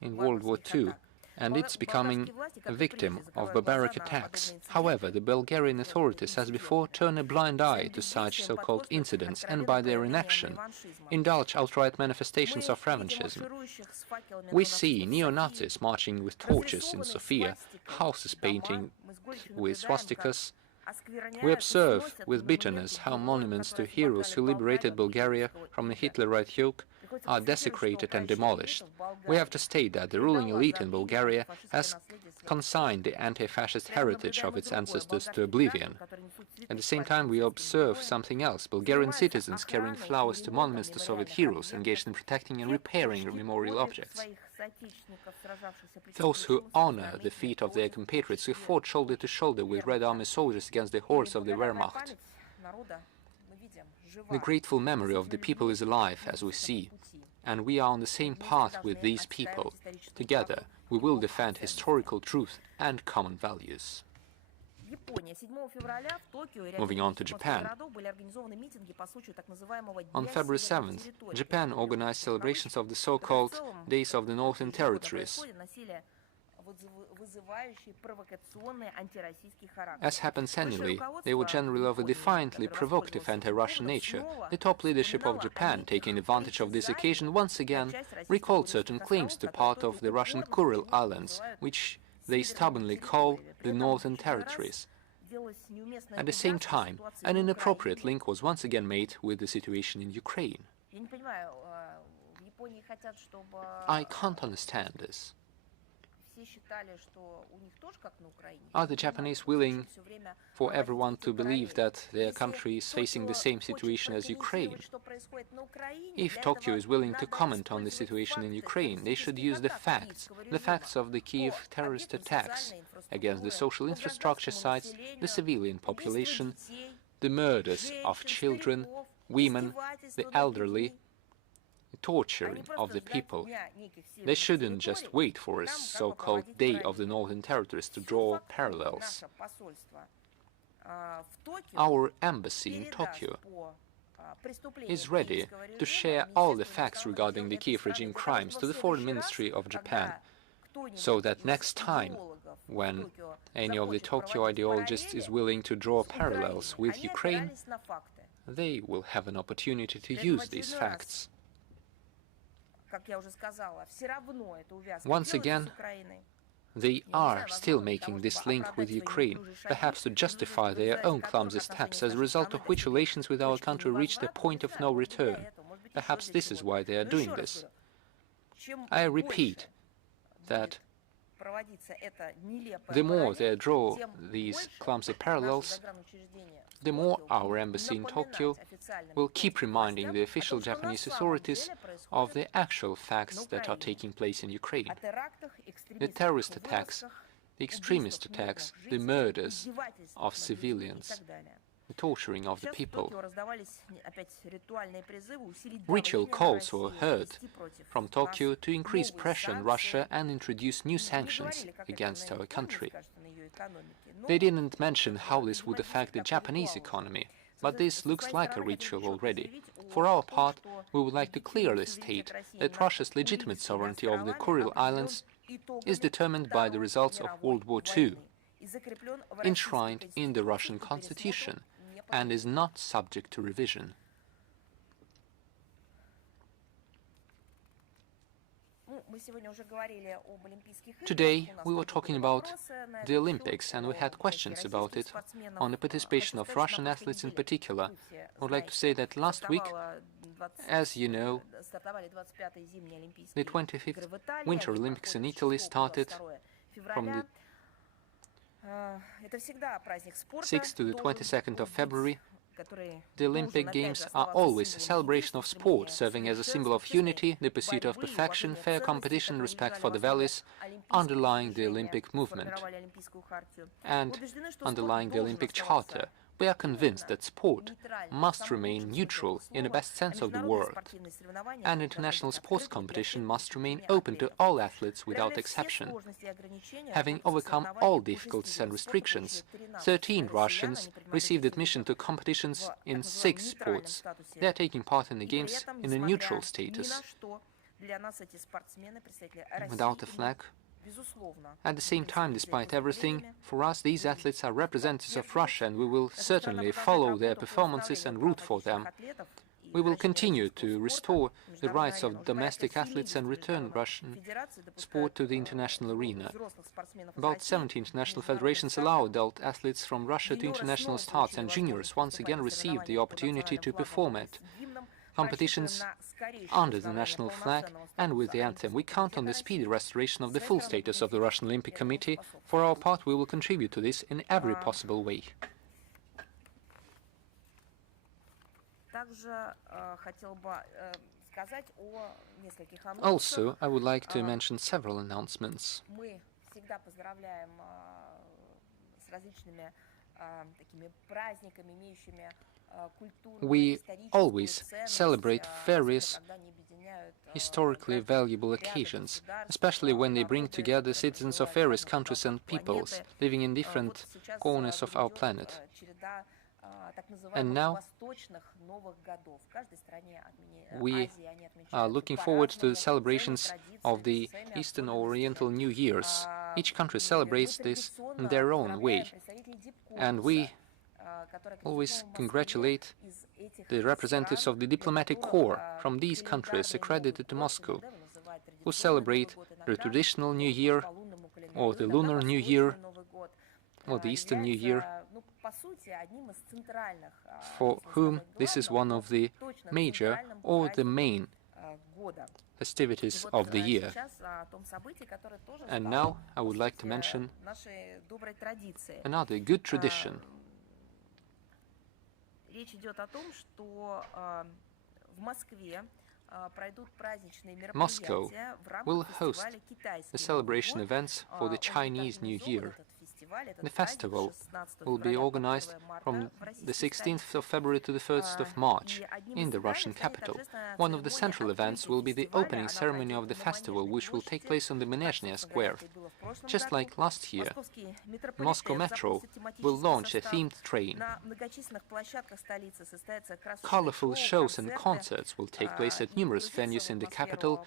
in World War II, and it's becoming a victim of barbaric attacks. However, the Bulgarian authorities, as before, turn a blind eye to such so-called incidents and, by their inaction, indulge outright manifestations of revanchism. We see neo-Nazis marching with torches in Sofia, houses painting with swastikas. We observe with bitterness how monuments to heroes who liberated Bulgaria from the Hitlerite yoke are desecrated and demolished. We have to state that the ruling elite in Bulgaria has consign the anti-fascist heritage of its ancestors to oblivion. At the same time, we observe something else: Bulgarian citizens carrying flowers to monuments to Soviet heroes, engaged in protecting and repairing memorial objects. Those who honor the feat of their compatriots who fought shoulder to shoulder with Red Army soldiers against the hordes of the Wehrmacht. The grateful memory of the people is alive, as we see, and we are on the same path with these people. Together, we will defend historical truth and common values. Moving on to Japan. On February 7th, Japan organized celebrations of the so-called Days of the Northern Territories. As happens annually, they were generally of a defiantly provocative anti-Russian nature. The top leadership of Japan, taking advantage of this occasion, once again recalled certain claims to part of the Russian Kuril Islands, which they stubbornly call the Northern Territories. At the same time, an inappropriate link was once again made with the situation in Ukraine. I can't understand this. Are the Japanese willing for everyone to believe that their country is facing the same situation as Ukraine? If Tokyo is willing to comment on the situation in Ukraine, they should use the facts of the Kiev terrorist attacks against the social infrastructure sites, the civilian population, the murders of children, women, the elderly, the torturing of the people. They shouldn't just wait for a so-called Day of the Northern Territories to draw parallels. Our embassy in Tokyo is ready to share all the facts regarding the Kiev regime crimes to the Foreign Ministry of Japan, so that next time, when any of the Tokyo ideologists is willing to draw parallels with Ukraine, they will have an opportunity to use these facts. Once again, they are still making this link with Ukraine, perhaps to justify their own clumsy steps, as a result of which relations with our country reached a point of no return. Perhaps this is why they are doing this. I repeat that the more they draw these clumsy parallels, the more our embassy in Tokyo will keep reminding the official Japanese authorities of the actual facts that are taking place in Ukraine. The terrorist attacks, the extremist attacks, the murders of civilians, the torturing of the people. Ritual calls were heard from Tokyo to increase pressure on Russia and introduce new sanctions against our country. They didn't mention how this would affect the Japanese economy, but this looks like a ritual already. For our part, we would like to clearly state that Russia's legitimate sovereignty over the Kuril Islands is determined by the results of World War II, enshrined in the Russian constitution, and is not subject to revision. Today we were talking about the Olympics, and we had questions about it, on the participation of Russian athletes in particular. I would like to say that last week, as you know, the 25th Winter Olympics in Italy started from the 6th to the 22nd of February. The Olympic Games are always a celebration of sport, serving as a symbol of unity, the pursuit of perfection, fair competition, respect for the values underlying the Olympic movement and underlying the Olympic Charter. We are convinced that sport must remain neutral in the best sense of the word, and international sports competition must remain open to all athletes without exception. Having overcome all difficulties and restrictions, 13 Russians received admission to competitions in 6 sports. They are taking part in the Games in a neutral status, without a flag. At the same time, despite everything, for us these athletes are representatives of Russia, and we will certainly follow their performances and root for them. We will continue to restore the rights of domestic athletes and return Russian sport to the international arena. About 70 international federations allow adult athletes from Russia to international starts, and juniors once again received the opportunity to perform at competitions under the national flag and with the anthem. We count on the speedy restoration of the full status of the Russian Olympic Committee. For our part, we will contribute to this in every possible way. Also, I would like to mention several announcements. We always celebrate various historically valuable occasions, especially when they bring together citizens of various countries and peoples living in different corners of our planet. And now we are looking forward to the celebrations of the Eastern Oriental New Years. Each country celebrates this in their own way, and we always congratulate the representatives of the diplomatic corps from these countries accredited to Moscow, who celebrate the traditional New Year, or the Lunar New Year, or the Eastern New Year, for whom this is one of the major or the main festivities of the year. And now I would like to mention another good tradition. Moscow will host the celebration events for the Chinese New Year. The festival will be organized from the 16th of February to the 1st of March in the Russian capital. One of the central events will be the opening ceremony of the festival, which will take place on the Menezhneia Square. Just like last year, Moscow Metro will launch a themed train. Colorful shows and concerts will take place at numerous venues in the capital.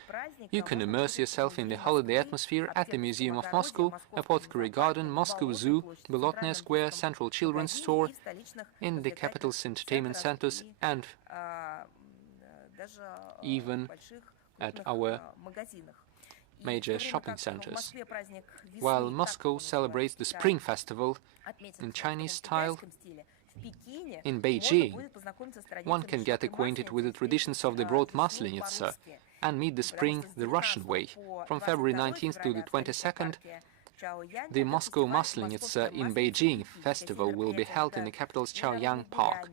You can immerse yourself in the holiday atmosphere at the Museum of Moscow, Apothecary Garden, Moscow Zoo, Bolotnaya Square, Central Children's Store, in the capital's entertainment centers, and even at our major shopping centers. While Moscow celebrates the Spring Festival in Chinese style, in Beijing, one can get acquainted with the traditions of the broad Maslenitsa and meet the spring the Russian way. From February 19th to the 22nd, the Moscow Maslenitsa in Beijing festival will be held in the capital's Chaoyang Park.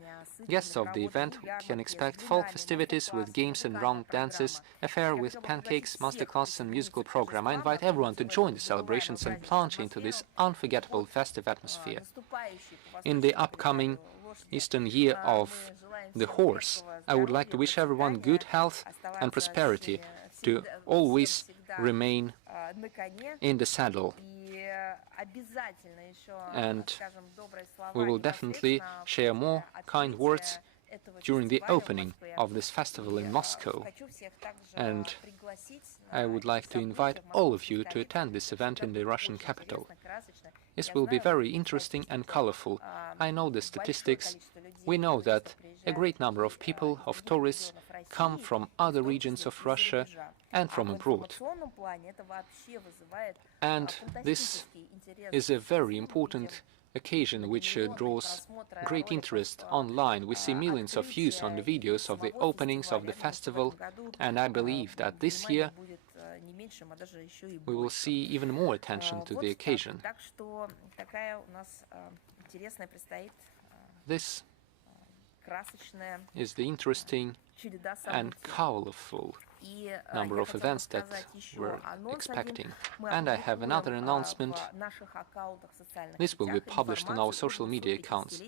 Guests of the event can expect folk festivities with games and round dances, a fair with pancakes, masterclass and musical program. I invite everyone to join the celebrations and plunge into this unforgettable festive atmosphere. In the upcoming Eastern Year of the Horse, I would like to wish everyone good health and prosperity, to always remain in the saddle. And we will definitely share more kind words during the opening of this festival in Moscow. And I would like to invite all of you to attend this event in the Russian capital. This will be very interesting and colorful. I know the statistics. We know that a great number of people, of tourists, come from other regions of Russia and from abroad. And this is a very important occasion which draws great interest online. We see millions of views on the videos of the openings of the festival, and I believe that this year we will see even more attention to the occasion. This is the interesting and colorful number of events that we're expecting. And I have another announcement. This will be published on our social media accounts.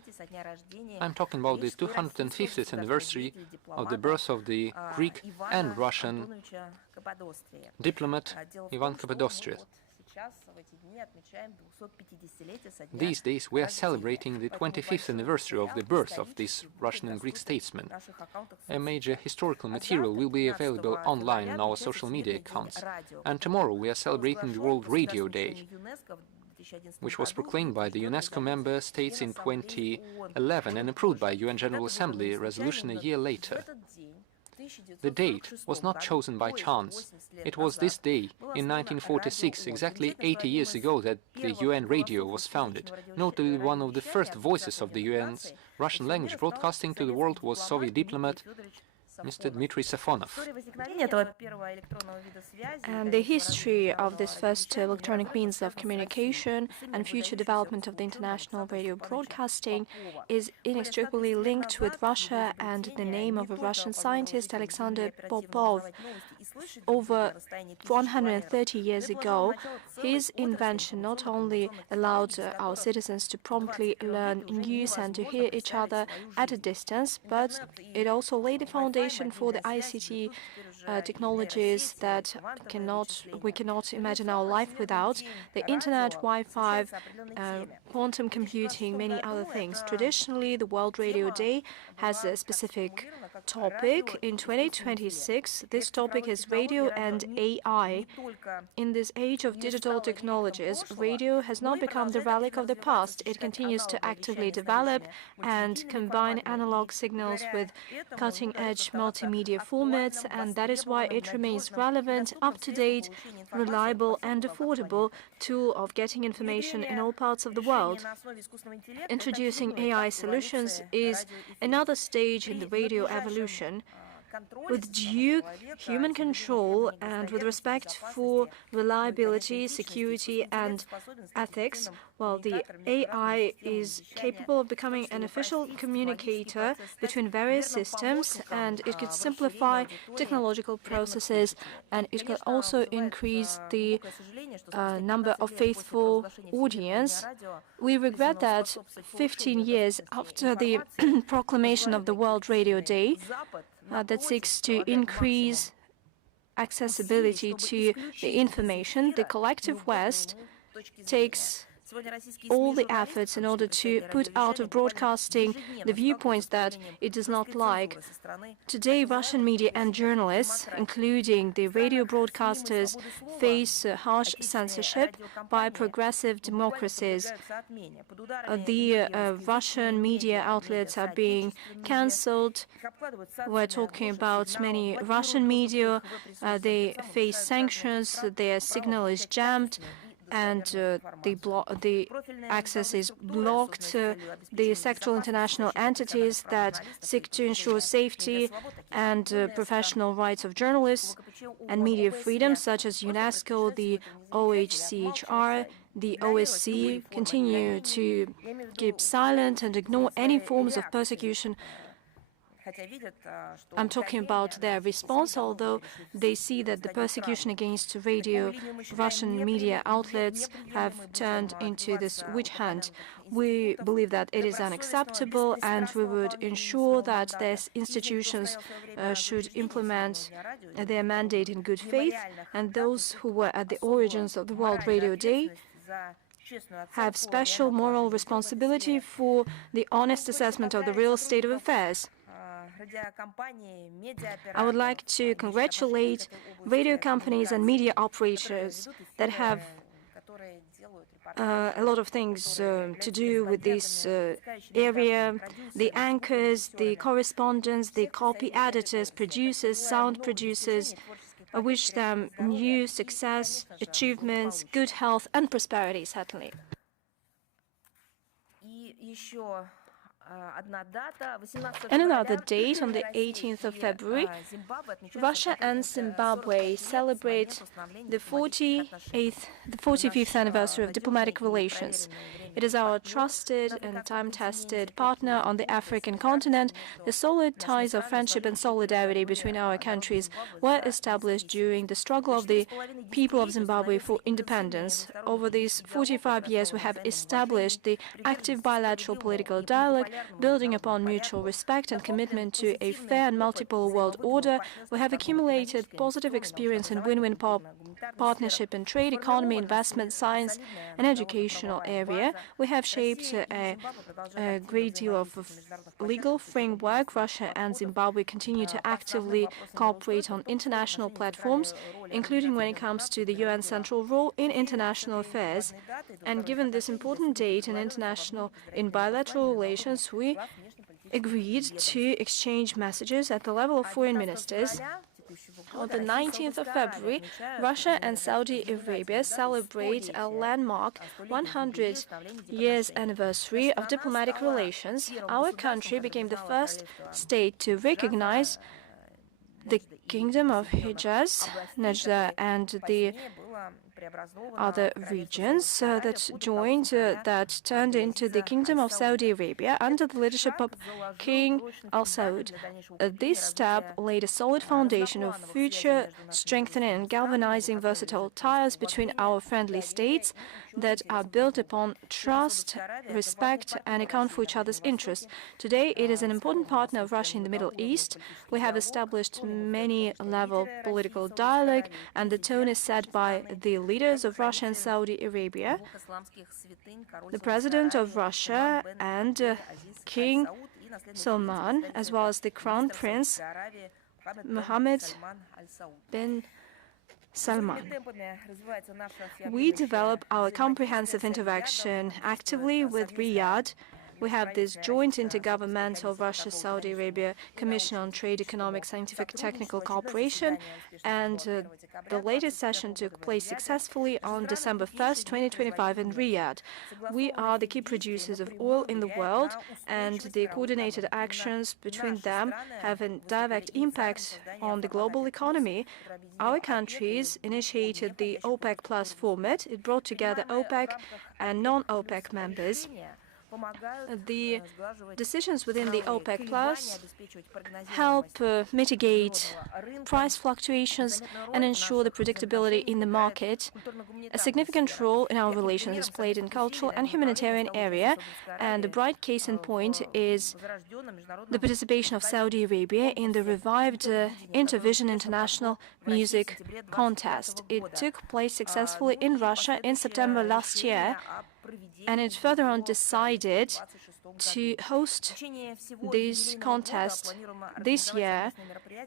I'm talking about the 250th anniversary of the birth of the Greek and Russian diplomat Ivan Capodocius. These days we are celebrating the 25th anniversary of the birth of this Russian and Greek statesman. A major historical material will be available online on our social media accounts. And tomorrow we are celebrating the World Radio Day, which was proclaimed by the UNESCO member states in 2011 and approved by UN General Assembly resolution a year later. The date was not chosen by chance. It was this day, in 1946, exactly 80 years ago, that the UN radio was founded. Notably, one of the first voices of the UN's Russian language broadcasting to the world was Soviet diplomat Mr. Dmitry Safonov. And the history of this first electronic means of communication and future development of the international radio broadcasting is inextricably linked with Russia and the name of a Russian scientist, Alexander Popov. Over 130 years ago, his invention not only allowed our citizens to promptly learn news and to hear each other at a distance, but it also laid the foundation for the ICT technologies that we cannot imagine our life without: the internet, Wi-Fi, quantum computing, many other things. Traditionally, the World Radio Day has a specific topic. In 2026, this topic is radio and AI. In this age of digital technologies, radio has not become the relic of the past. It continues to actively develop and combine analog signals with cutting-edge multimedia formats, and that is why it remains relevant, up-to-date, reliable and affordable tool of getting information in all parts of the world. Introducing AI solutions is another stage in the radio evolution. With due human control and with respect for reliability, security and ethics, well, the AI is capable of becoming an official communicator between various systems, and it could simplify technological processes, and it could also increase the number of faithful audience. We regret that 15 years after the proclamation of the World Radio Day, that seeks to increase accessibility to the information, the collective West takes all the efforts in order to put out of broadcasting the viewpoints that it does not like. Today, Russian media and journalists, including the radio broadcasters, face harsh censorship by progressive democracies. The Russian media outlets are being cancelled. We're talking about many Russian media. They face sanctions, their signal is jammed, and the access is blocked. The sectoral international entities that seek to ensure safety and professional rights of journalists and media freedom, such as UNESCO, the OHCHR, the OSCE, continue to keep silent and ignore any forms of persecution. I'm talking about their response, although they see that the persecution against radio Russian media outlets have turned into this witch hunt. We believe that it is unacceptable, and we would ensure that these institutions should implement their mandate in good faith, and those who were at the origins of the World Radio Day have special moral responsibility for the honest assessment of the real state of affairs. I would like to congratulate radio companies and media operators that have a lot of things to do with this area. The anchors, the correspondents, the copy editors, producers, sound producers. I wish them new success, achievements, good health and prosperity, certainly. And another date, on the 18th of February, Russia and Zimbabwe celebrate the 45th anniversary of diplomatic relations. It is our trusted and time-tested partner on the African continent. The solid ties of friendship and solidarity between our countries were established during the struggle of the people of Zimbabwe for independence. Over these 45 years, we have established the active bilateral political dialogue, building upon mutual respect and commitment to a fair and multiple world order. We have accumulated positive experience in win-win partnership in trade, economy, investment, science and educational area. We have shaped a great deal of legal framework. Russia and Zimbabwe continue to actively cooperate on international platforms, including when it comes to the UN central role in international affairs. And given this important date in bilateral relations, we agreed to exchange messages at the level of foreign ministers. On the 19th of February, Russia and Saudi Arabia celebrate a landmark 100 years anniversary of diplomatic relations. Our country became the first state to recognize the Kingdom of Hijaz, Najda, and the other regions that joined, that turned into the Kingdom of Saudi Arabia under the leadership of King Al Saud. This step laid a solid foundation of future strengthening and galvanizing versatile ties between our friendly states that are built upon trust, respect, and account for each other's interests. Today, it is an important partner of Russia in the Middle East. We have established many-level political dialogue, and the tone is set by the leaders of Russia and Saudi Arabia, the President of Russia and King Salman, as well as the Crown Prince Mohammed bin Salman. We develop our comprehensive interaction actively with Riyadh. We have this joint intergovernmental Russia-Saudi Arabia Commission on Trade, Economic, Scientific, Technical Cooperation, and the latest session took place successfully on December 1st, 2025 in Riyadh. We are the key producers of oil in the world, and the coordinated actions between them have a direct impact on the global economy. Our countries initiated the OPEC Plus format. It brought together OPEC and non-OPEC members. The decisions within the OPEC Plus help mitigate price fluctuations and ensure the predictability in the market. A significant role in our relations is played in cultural and humanitarian area, and the bright case in point is the participation of Saudi Arabia in the revived Intervision International Music Contest. It took place successfully in Russia in September last year, and it further on decided to host this contest this year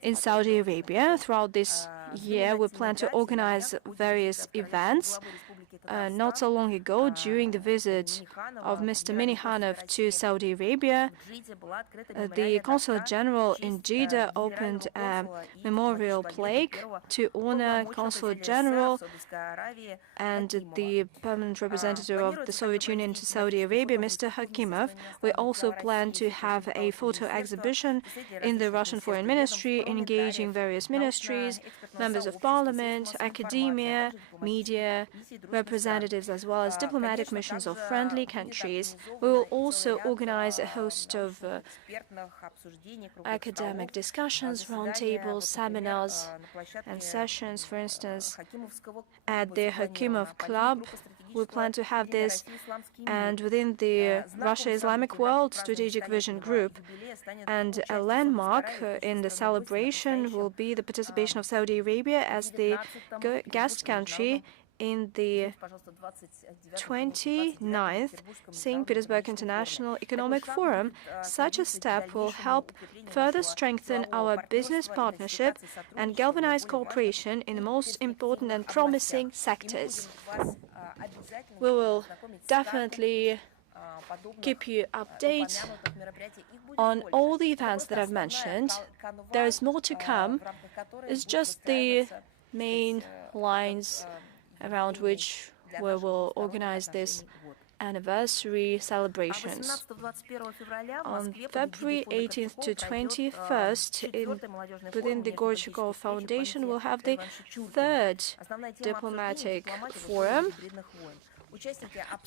in Saudi Arabia. Throughout this year, we plan to organize various events. Not so long ago, during the visit of Mr. Minihanov to Saudi Arabia, the Consul General in Jeddah opened a memorial plaque to honor Consul General and the permanent representative of the Soviet Union to Saudi Arabia, Mr. Hakimov. We also plan to have a photo exhibition in the Russian Foreign Ministry, engaging various ministries, members of parliament, academia, media, representatives, as well as diplomatic missions of friendly countries. We will also organize a host of academic discussions, roundtables, seminars, and sessions. For instance, at the Hakimov Club, we plan to have this, and within the Russia Islamic World Strategic Vision Group. And a landmark in the celebration will be the participation of Saudi Arabia as the guest country in the 29th St. Petersburg International Economic Forum. Such a step will help further strengthen our business partnership and galvanize cooperation in the most important and promising sectors. We will definitely keep you updated on all the events that I've mentioned. There is more to come. It's just the main lines around which we will organize this anniversary celebrations. On February 18th to 21st, within the Gorchakov Foundation, we'll have the third diplomatic forum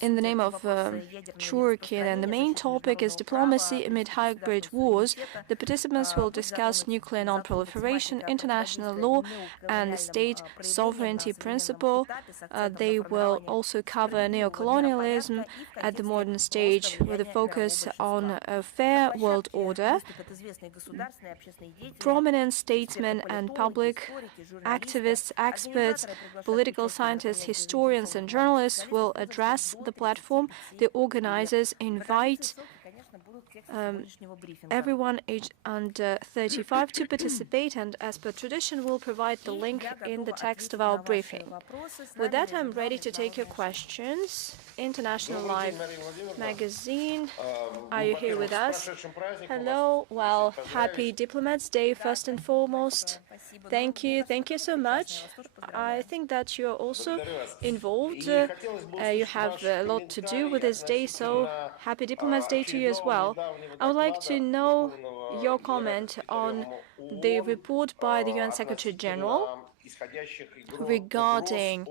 in the name of Turkey, and the main topic is diplomacy amid hybrid wars. The participants will discuss nuclear non-proliferation, international law, and the state sovereignty principle. They will also cover neocolonialism at the modern stage, with a focus on a fair world order. Prominent statesmen and public activists, experts, political scientists, historians, and journalists will address the platform. The organizers invite everyone aged under 35 to participate, and as per tradition, we'll provide the link in the text of our briefing. With that, I'm ready to take your questions. International Live magazine, are you here with us? Hello. Well, happy Diplomats Day, first and foremost. Thank you so much. I think that you're also involved. You have a lot to do with this day, so happy Diplomats Day to you as well. I would like to know your comment on the report by the UN Secretary General regarding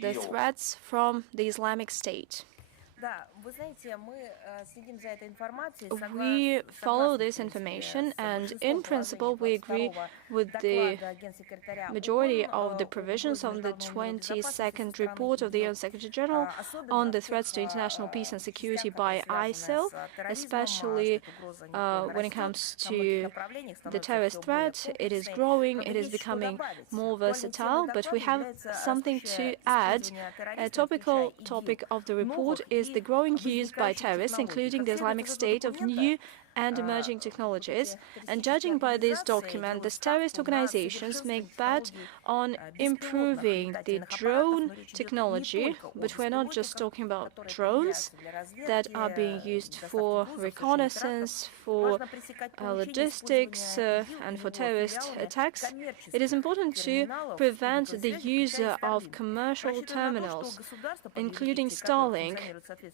the threats from the Islamic State. We follow this information, and in principle we agree with the majority of the provisions on the 22nd report of the UN Secretary General on the threats to international peace and security by ISIL, especially when it comes to the terrorist threat. It is growing, it is becoming more versatile, but we have something to add. A topical topic of the report is the growing use by terrorists, including the Islamic State, of new and emerging technologies, and judging by this document, these terrorist organizations make bet on improving the drone technology, but we're not just talking about drones that are being used for reconnaissance, for logistics, and for terrorist attacks. It is important to prevent the use of commercial terminals, including Starlink,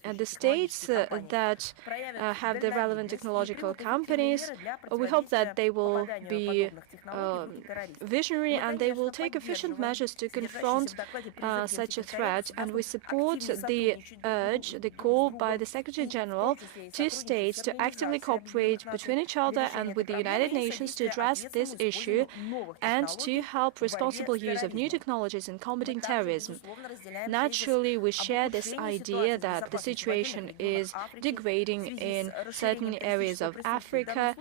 and the states that have the relevant technological companies. We hope that they will be visionary and they will take efficient measures to confront such a threat, and we support the urge, the call by the Secretary General to states to actively cooperate between each other and with the United Nations to address this issue and to help responsible use of new technologies in combating terrorism. Naturally, we share this idea that the situation is degrading in certain areas of Africa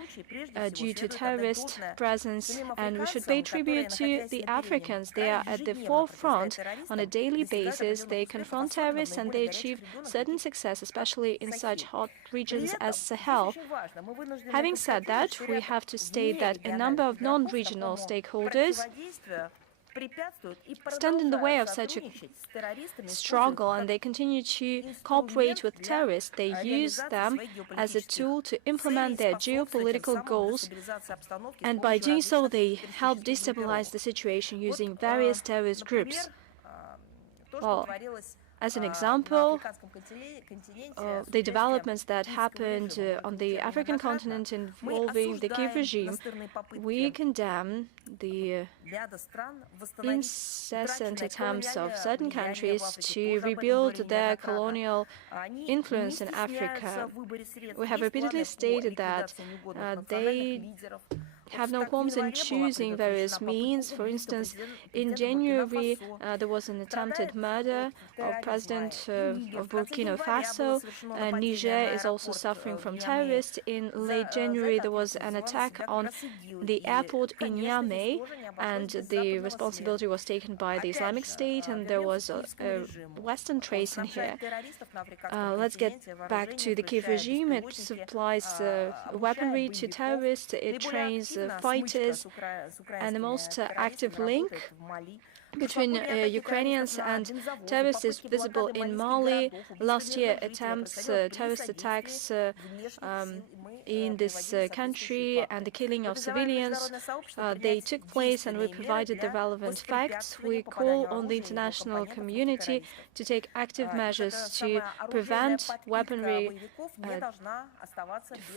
due to terrorist presence, and we should pay tribute to the Africans. They are at the forefront on a daily basis. They confront terrorists and they achieve certain success, especially in such hot regions as Sahel. Having said that, we have to state that a number of non-regional stakeholders stand in the way of such a struggle, and they continue to cooperate with terrorists. They use them as a tool to implement their geopolitical goals, and by doing so they help destabilize the situation using various terrorist groups. Well, as an example, the developments that happened on the African continent involving the Kiev regime, we condemn the incessant attempts of certain countries to rebuild their colonial influence in Africa. We have repeatedly stated that they have no qualms in choosing various means. For instance, in January, there was an attempted murder of President of Burkina Faso. Niger is also suffering from terrorists. In late January, there was an attack on the airport in Niamey, and the responsibility was taken by the Islamic State, and there was a Western trace in here. Let's get back to the Kiev regime. It supplies weaponry to terrorists. It trains fighters, and the most active link between Ukrainians and terrorists is visible in Mali. Last year, terrorist attacks in this country and the killing of civilians, they took place, and we provided the relevant facts. We call on the international community to take active measures to prevent weaponry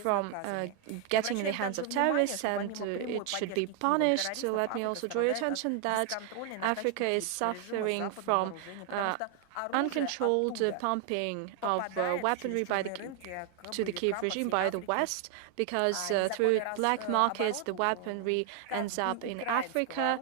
from getting in the hands of terrorists, and it should be punished. So let me also draw your attention that Africa is suffering from uncontrolled pumping of weaponry to the Kiev regime by the West, because through black markets the weaponry ends up in Africa.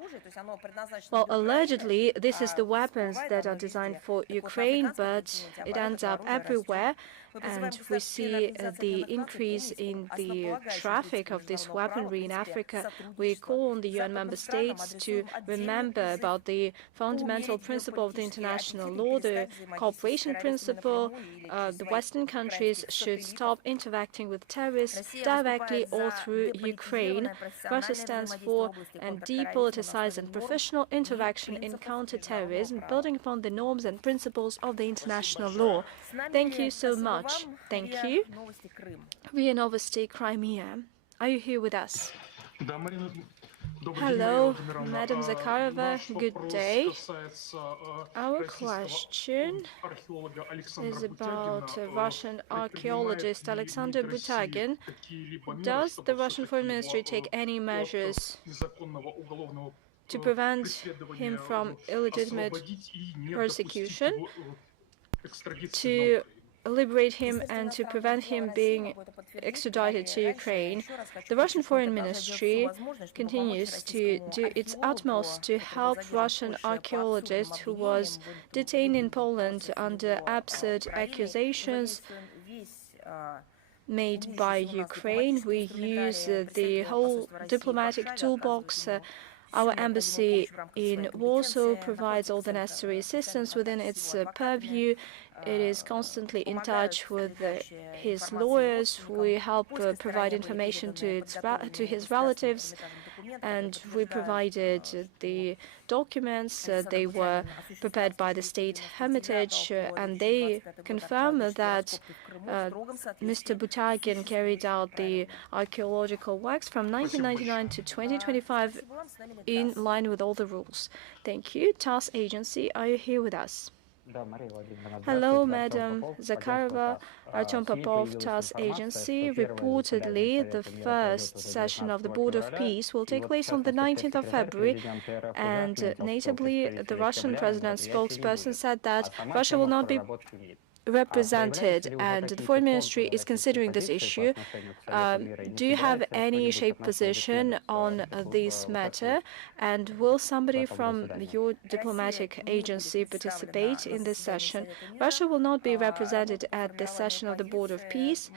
Well, allegedly this is the weapons that are designed for Ukraine, but it ends up everywhere. And we see the increase in the traffic of this weaponry in Africa. We call on the UN member states to remember about the fundamental principle of the international law, the cooperation principle. The Western countries should stop interacting with terrorists directly or through Ukraine. Russia stands for a depoliticized and professional interaction in counter-terrorism, building upon the norms and principles of the international law. Thank you so much. Thank you. RIA Novosti, Crimea. Are you here with us? Hello, Madam Zahárova. Good day. Our question is about Russian archaeologist Alexander Butagin. Does the Russian Foreign Ministry take any measures to prevent him from illegitimate persecution, to liberate him and to prevent him being extradited to Ukraine? The Russian Foreign Ministry continues to do its utmost to help Russian archaeologist who was detained in Poland under absurd accusations made by Ukraine. We use the whole diplomatic toolbox. Our embassy in Warsaw provides all the necessary assistance within its purview. It is constantly in touch with his lawyers. We help provide information to his relatives, and we provided the documents. They were prepared by the State Hermitage, and they confirm that Mr. Butagin carried out the archaeological works from 1999 to 2025 in line with all the rules. Thank you. TASS Agency, are you here with us? Hello, Madam Zahárova. Artyom Popov, TASS Agency. Reportedly, the first session of the Board of Peace will take place on the 19th of February, and notably, the Russian president's spokesperson said that Russia will not be represented, and the Foreign Ministry is considering this issue. Do you have any shaped position on this matter, and will somebody from your diplomatic agency participate in this session? Russia will not be represented at the session of the Board of Peace.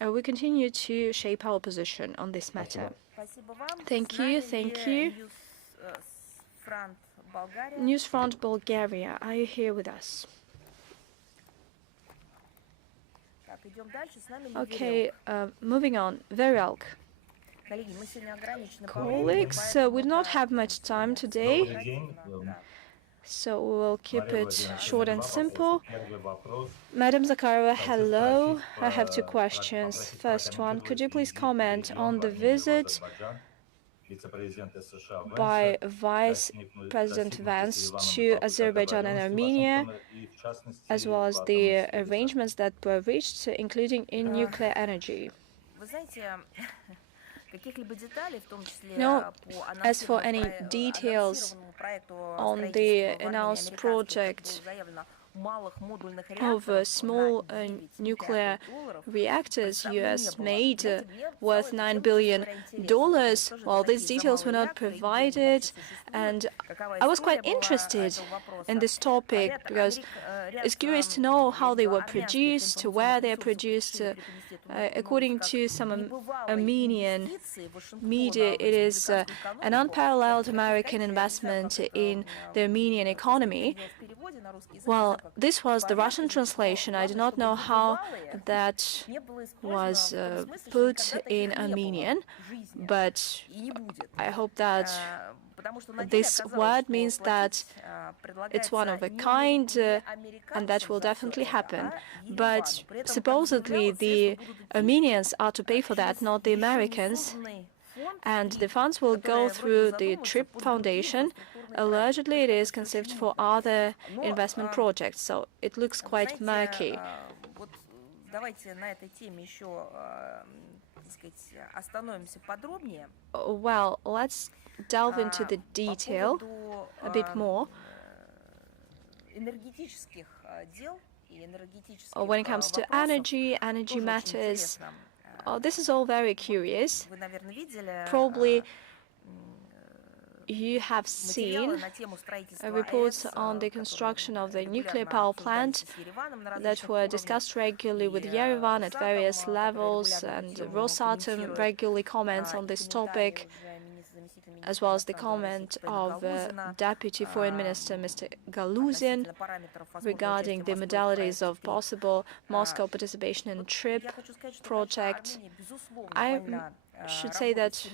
We continue to shape our position on this matter. Thank you. Thank you. Newsfront Bulgaria, are you here with us? Okay, moving on. Veryalk. Colleagues, we do not have much time today, so we will keep it short and simple. Madam Zahárova, hello. I have two questions. First one, could you please comment on the visit by Vice President Vance to Azerbaijan and Armenia, as well as the arrangements that were reached, including in nuclear energy? No, as for any details on the announced project of small nuclear reactors, US made, worth $9 billion. Well, these details were not provided, and I was quite interested in this topic because it's curious to know how they were produced, where they are produced. According to some Armenian media, it is an unparalleled American investment in the Armenian economy. Well, this was the Russian translation. I do not know how that was put in Armenian, but I hope that this word means that it's one of a kind, and that will definitely happen. But supposedly the Armenians are to pay for that, not the Americans, and the funds will go through the TRIP Foundation. Allegedly, it is conceived for other investment projects, so it looks quite murky. Well, let's delve into the detail a bit more. When it comes to energy matters, this is all very curious. Probably you have seen reports on the construction of the nuclear power plant that were discussed regularly with Yerevan at various levels, and Rosatom regularly comments on this topic, as well as the comment of Deputy Foreign Minister Mr. Galuzin regarding the modalities of possible Moscow participation in TRIP project. I should say that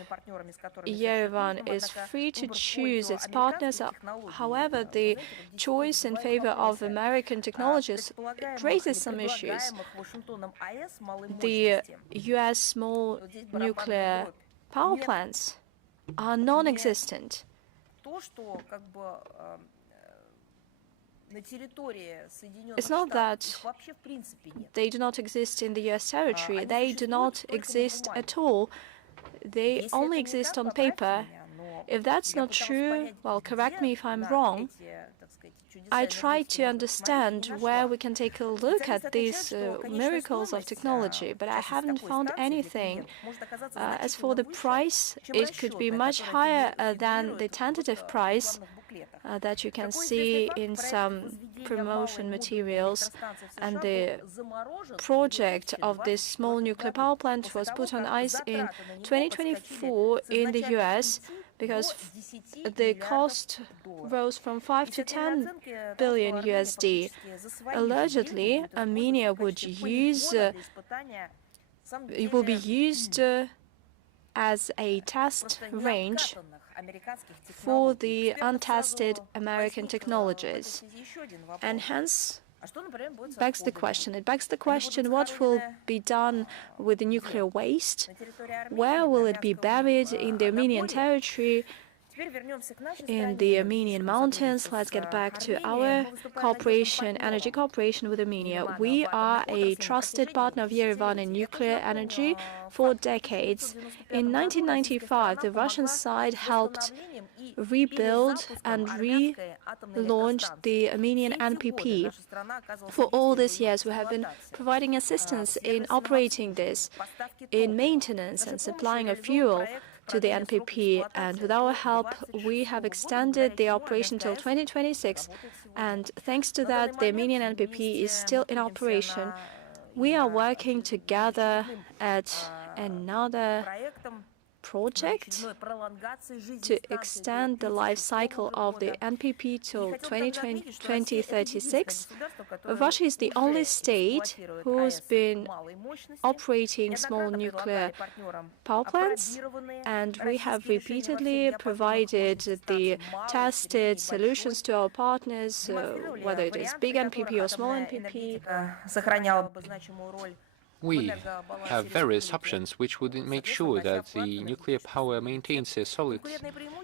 Yerevan is free to choose its partners. However, the choice in favor of American technologies raises some issues. The U.S. small nuclear power plants are non-existent. It's not that they do not exist in the US territory. They do not exist at all. They only exist on paper. If that's not true, well, correct me if I'm wrong. I try to understand where we can take a look at these miracles of technology, but I haven't found anything. As for the price, it could be much higher than the tentative price that you can see in some promotion materials. And the project of this small nuclear power plant was put on ice in 2024 in the US because the cost rose from 5 to 10 billion USD. Allegedly, Armenia would use it will be used as a test range for the untested American technologies. And hence, it begs the question, what will be done with the nuclear waste? Where will it be buried in the Armenian territory, in the Armenian mountains? Let's get back to our cooperation, energy cooperation with Armenia. We are a trusted partner of Yerevan in nuclear energy for decades. In 1995, the Russian side helped rebuild and relaunch the Armenian NPP. For all these years, we have been providing assistance in operating this, in maintenance and supplying of fuel to the NPP, and with our help, we have extended the operation till 2026, and thanks to that, the Armenian NPP is still in operation. We are working together at another project to extend the life cycle of the NPP till 2036. Russia is the only state who has been operating small nuclear power plants, and we have repeatedly provided the tested solutions to our partners, whether it is big NPP or small NPP. We have various options which would make sure that the nuclear power maintains a solid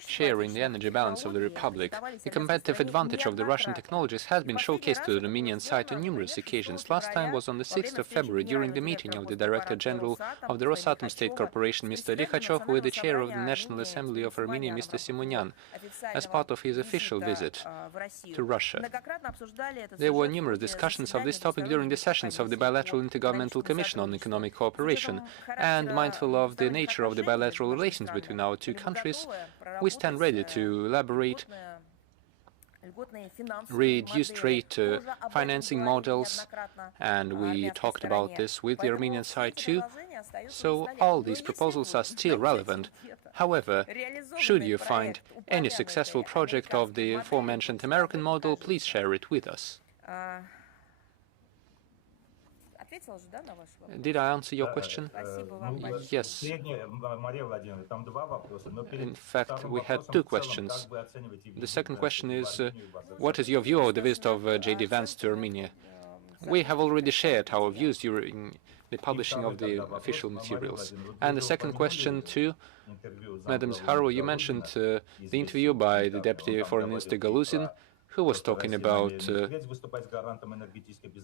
share in the energy balance of the Republic. The competitive advantage of the Russian technologies has been showcased to the Armenian side on numerous occasions. Last time was on the 6th of February during the meeting of the Director General of the Rosatom State Corporation, Mr. Likhachov, with the Chair of the National Assembly of Armenia, Mr. Simonyan, as part of his official visit to Russia. There were numerous discussions of this topic during the sessions of the Bilateral Intergovernmental Commission on Economic Cooperation, and mindful of the nature of the bilateral relations between our two countries, we stand ready to elaborate reduced rate financing models, and we talked about this with the Armenian side too. So all these proposals are still relevant. However, should you find any successful project of the aforementioned American model, please share it with us. Did I answer your question? Yes. In fact, we had two questions. The second question is, what is your view of the visit of J.D. Vance to Armenia? We have already shared our views during the publishing of the official materials. And the second question to Madam Zahárova, you mentioned the interview by the Deputy Foreign Minister Galuzin, who was talking about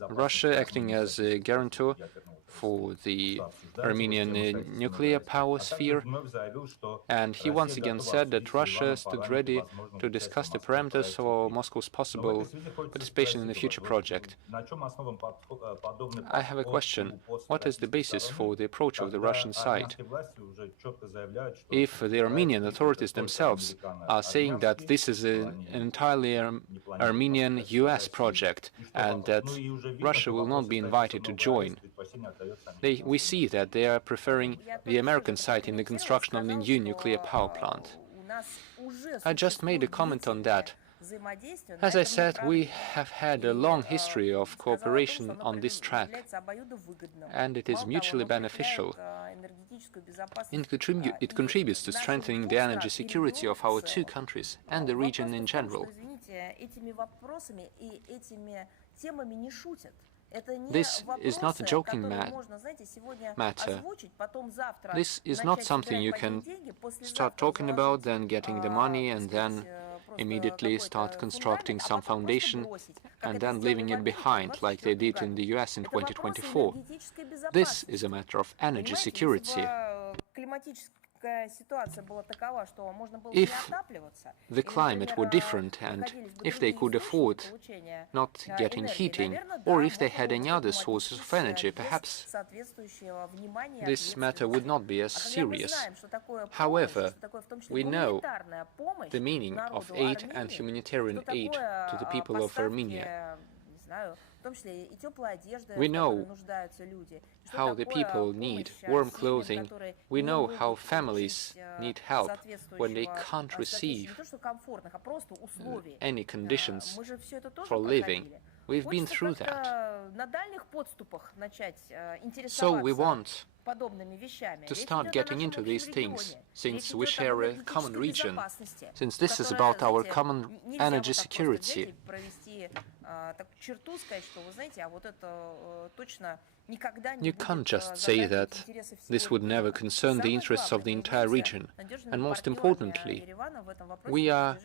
Russia acting as a guarantor for the Armenian nuclear power sphere, and he once again said that Russia stood ready to discuss the parameters for Moscow's possible participation in the future project. I have a question. What is the basis for the approach of the Russian side? If the Armenian authorities themselves are saying that this is an entirely Armenian-US project and that Russia will not be invited to join, we see that they are preferring the American side in the construction of the new nuclear power plant. I just made a comment on that. As I said, we have had a long history of cooperation on this track, and it is mutually beneficial. It contributes to strengthening the energy security of our two countries and the region in general. This is not a joking matter. This is not something you can start talking about, then getting the money, and then immediately start constructing some foundation and then leaving it behind, like they did in the US in 2024. This is a matter of energy security. If the climate were different and if they could afford not getting heating, or if they had any other sources of energy, perhaps this matter would not be as serious. However, we know the meaning of aid and humanitarian aid to the people of Armenia. We know how the people need warm clothing. We know how families need help when they can't receive any conditions for living. We've been through that. So we want to start getting into these things, since we share a common region, since this is about our common energy security. You can't just say that this would never concern the interests of the entire region. And most importantly, we are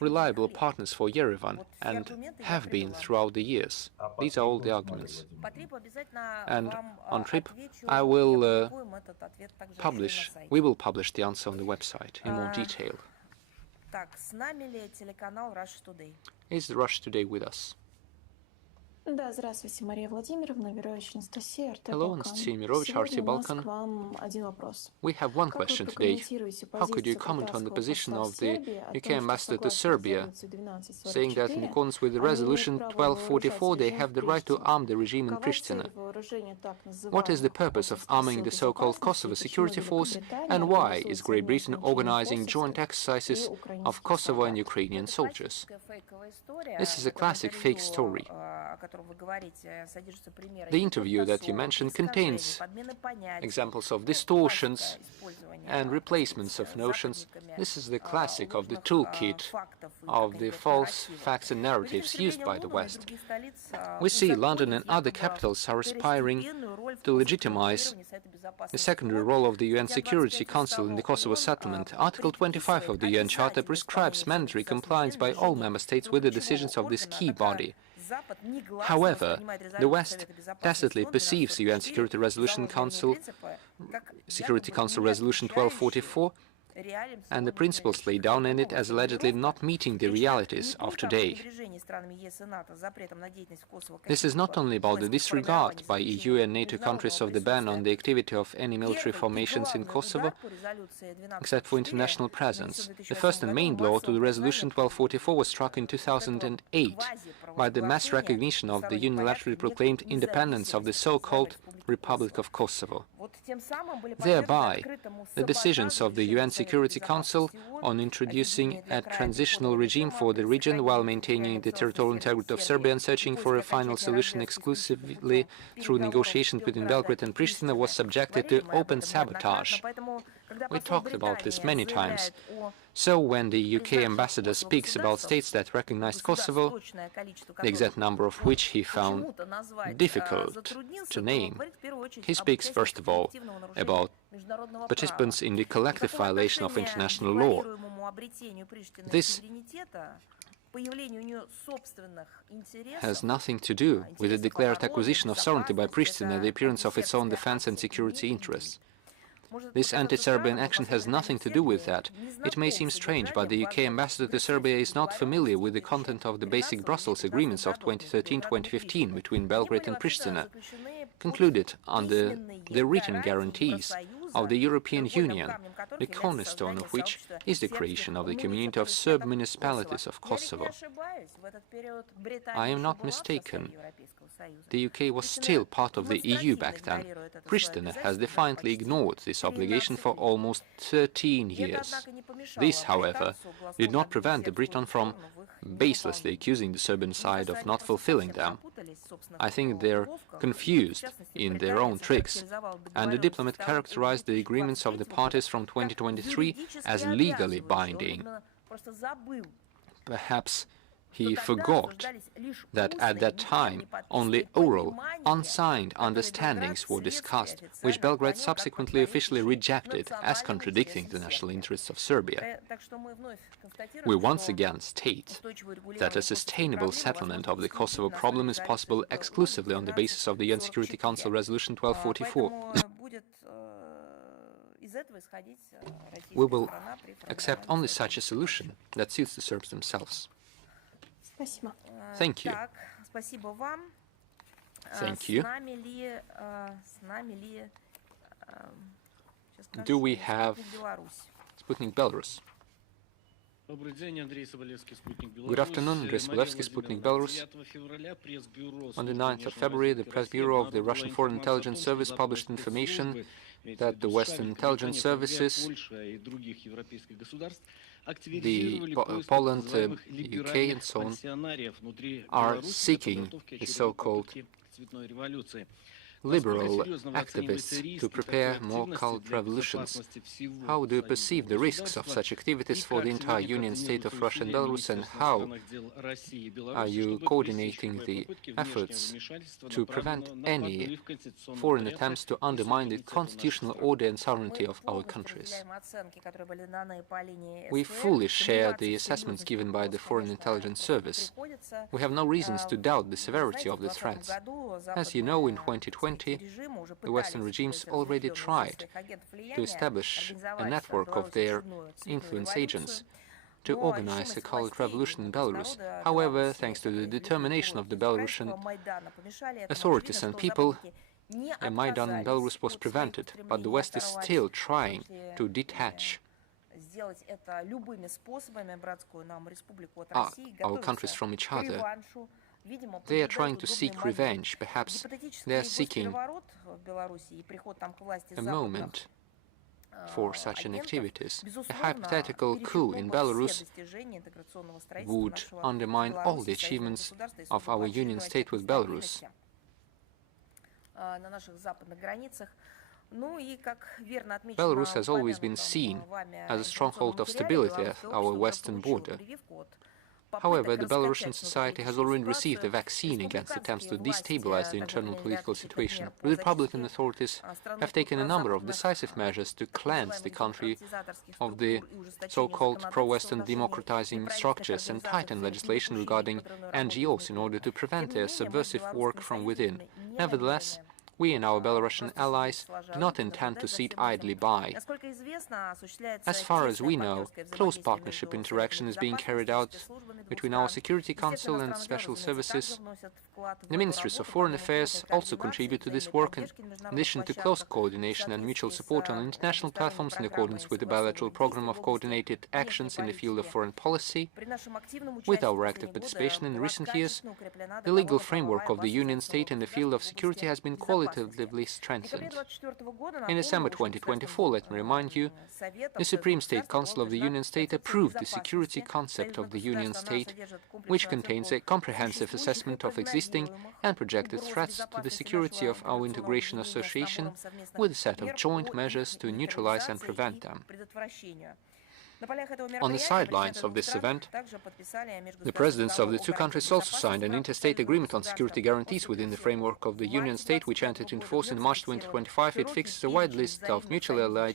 reliable partners for Yerevan and have been throughout the years. These are all the arguments. And on trip, we will publish the answer on the website in more detail. Is Russia Today with us? Да, здравствуйте, Мария Владимировна, верующая Анастасия, РТ Hello, Anastasia Mirovich, RT Balkan. We have one question today. How could you comment on the position of the UK ambassador to Serbia, saying that in accordance with the resolution 1244 they have the right to arm the regime in Pristina? What is the purpose of arming the so-called Kosovo security force, and why is Great Britain organizing joint exercises of Kosovo and Ukrainian soldiers? This is a classic fake story. The interview that you mentioned contains examples of distortions and replacements of notions. This is the classic of the toolkit of the false facts and narratives used by the West. We see London and other capitals are aspiring to legitimize the secondary role of the UN Security Council in the Kosovo settlement. Article 25 of the UN Charter prescribes mandatory compliance by all member states with the decisions of this key body. However, the West tacitly perceives the UN Security Council Resolution 1244 and the principles laid down in it as allegedly not meeting the realities of today. This is not only about the disregard by EU and NATO countries of the ban on the activity of any military formations in Kosovo, except for international presence. The first and main blow to the Resolution 1244 was struck in 2008 by the mass recognition of the unilaterally proclaimed independence of the so-called Republic of Kosovo. Thereby, the decisions of the UN Security Council on introducing a transitional regime for the region while maintaining the territorial integrity of Serbia and searching for a final solution exclusively through negotiations between Belgrade and Pristina was subjected to open sabotage. We talked about this many times. So when the UK ambassador speaks about states that recognized Kosovo, the exact number of which he found difficult to name, he speaks first of all about participants in the collective violation of international law. This has nothing to do with the declared acquisition of sovereignty by Pristina and the appearance of its own defense and security interests. This anti-Serbian action has nothing to do with that. It may seem strange, but the UK ambassador to Serbia is not familiar with the content of the basic Brussels agreements of 2013-2015 between Belgrade and Pristina, concluded under the written guarantees of the European Union, the cornerstone of which is the creation of the community of Serb municipalities of Kosovo. I am not mistaken. The UK was still part of the EU back then. Pristina has defiantly ignored this obligation for almost 13 years. This, however, did not prevent the Britain from baselessly accusing the Serbian side of not fulfilling them. I think they're confused in their own tricks, and the diplomat characterized the agreements of the parties from 2023 as legally binding. Perhaps He forgot that at that time only oral, unsigned understandings were discussed, which Belgrade subsequently officially rejected as contradicting the national interests of Serbia. We once again state that a sustainable settlement of the Kosovo problem is possible exclusively on the basis of the UN Security Council Resolution 1244. We will accept only such a solution that suits the Serbs themselves. Thank you. Thank you. Do we have Sputnik Belarus? Good afternoon, Andrei Sobolevsky, Sputnik Belarus. On the 9th of February, the Press Bureau of the Russian Foreign Intelligence Service published information that the Western intelligence services, Poland, UK and so on, are seeking the so-called liberal activists to prepare more cult revolutions. How do you perceive the risks of such activities for the entire Union State of Russia and Belarus, and how are you coordinating the efforts to prevent any foreign attempts to undermine the constitutional order and sovereignty of our countries? We fully share the assessments given by the Foreign Intelligence Service. We have no reasons to doubt the severity of the threats. As you know, in 2020, the Western regimes already tried to establish a network of their influence agents to organize a colored revolution in Belarus. However, thanks to the determination of the Belarusian authorities and people, a Maidan in Belarus was prevented, but the West is still trying to detach our countries from each other. They are trying to seek revenge. Perhaps they are seeking a moment for such an activities. A hypothetical coup in Belarus would undermine all the achievements of our union state with Belarus. Belarus has always been seen as a stronghold of stability at our western border. However, the Belarusian society has already received a vaccine against attempts to destabilize the internal political situation. The Republican authorities have taken a number of decisive measures to cleanse the country of the so-called pro-Western democratizing structures and tighten legislation regarding NGOs in order to prevent their subversive work from within. Nevertheless, we and our Belarusian allies do not intend to sit idly by. As far as we know, close partnership interaction is being carried out between our Security Council and special services. The Ministries of Foreign Affairs also contribute to this work, in addition to close coordination and mutual support on international platforms in accordance with the bilateral program of coordinated actions in the field of foreign policy. With our active participation in recent years, the legal framework of the Union State in the field of security has been qualitatively strengthened. In December 2024, let me remind you, the Supreme State Council of the Union State approved the security concept of the Union State, which contains a comprehensive assessment of existing and projected threats to the security of our integration association, with a set of joint measures to neutralize and prevent them. On the sidelines of this event, the presidents of the two countries also signed an interstate agreement on security guarantees within the framework of the Union State, which entered into force in March 2025. It fixes a wide list of mutually allied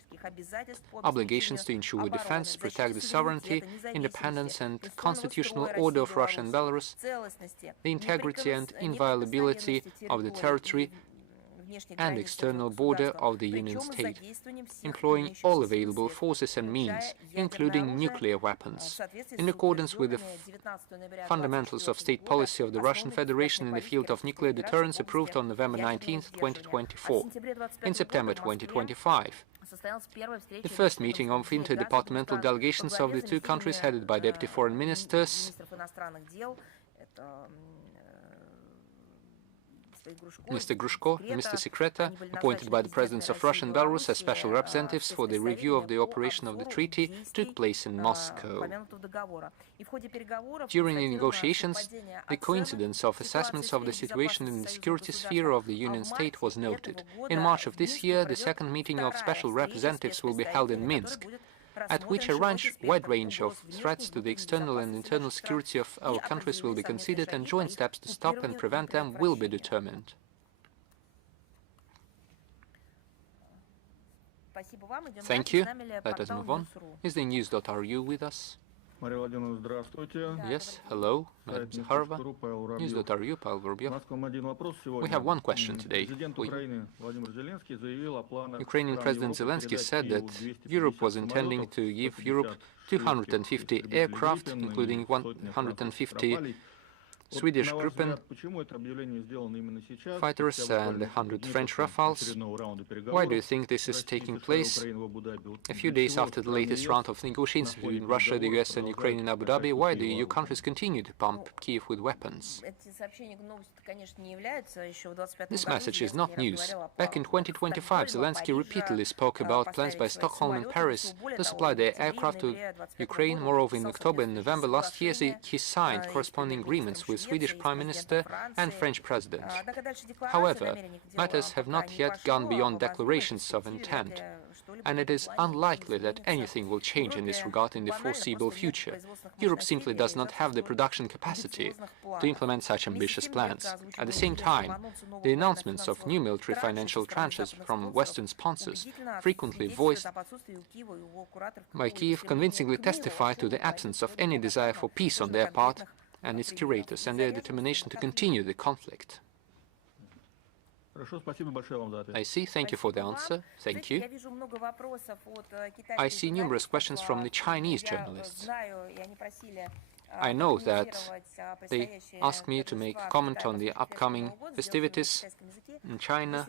obligations to ensure defense, protect the sovereignty, independence and constitutional order of Russia and Belarus, the integrity and inviolability of the territory and external border of the Union State, employing all available forces and means, including nuclear weapons, in accordance with the fundamentals of state policy of the Russian Federation in the field of nuclear deterrence approved on November 19, 2024. In September 2025, the first meeting of interdepartmental delegations of the two countries, headed by deputy foreign ministers, Mr. Grushko and Mr. Sekreta, appointed by the presidents of Russia and Belarus as special representatives for the review of the operation of the treaty, took place in Moscow. During the negotiations, the coincidence of assessments of the situation in the security sphere of the Union State was noted. In March of this year, the second meeting of special representatives will be held in Minsk. at which a wide range of threats to the external and internal security of our countries will be considered, and joint steps to stop and prevent them will be determined. Thank you. Let us move on. Is the news.ru with us? Yes, hello, Maria Zajárova. News.ru, Pavel Vorobyev. We have one question today. Ukrainian President Zelensky said that Europe was intending to give Europe 250 aircraft, including 150 Swedish Gripen fighters and 100 French Rafales. Why do you think this is taking place a few days after the latest round of negotiations between Russia, the US and Ukraine in Abu Dhabi? Why do EU countries continue to pump Kiev with weapons? This message is not news. Back in 2025, Zelensky repeatedly spoke about plans by Stockholm and Paris to supply their aircraft to Ukraine. Moreover, in October and November last year, he signed corresponding agreements with Swedish Prime Minister and French President. However, matters have not yet gone beyond declarations of intent, and it is unlikely that anything will change in this regard in the foreseeable future. Europe simply does not have the production capacity to implement such ambitious plans. At the same time, the announcements of new military financial tranches from Western sponsors, frequently voiced by Kiev, convincingly testify to the absence of any desire for peace on their part and its curators, and their determination to continue the conflict. I see. Thank you for the answer. Thank you. I see numerous questions from the Chinese journalists. I know that they ask me to make a comment on the upcoming festivities in China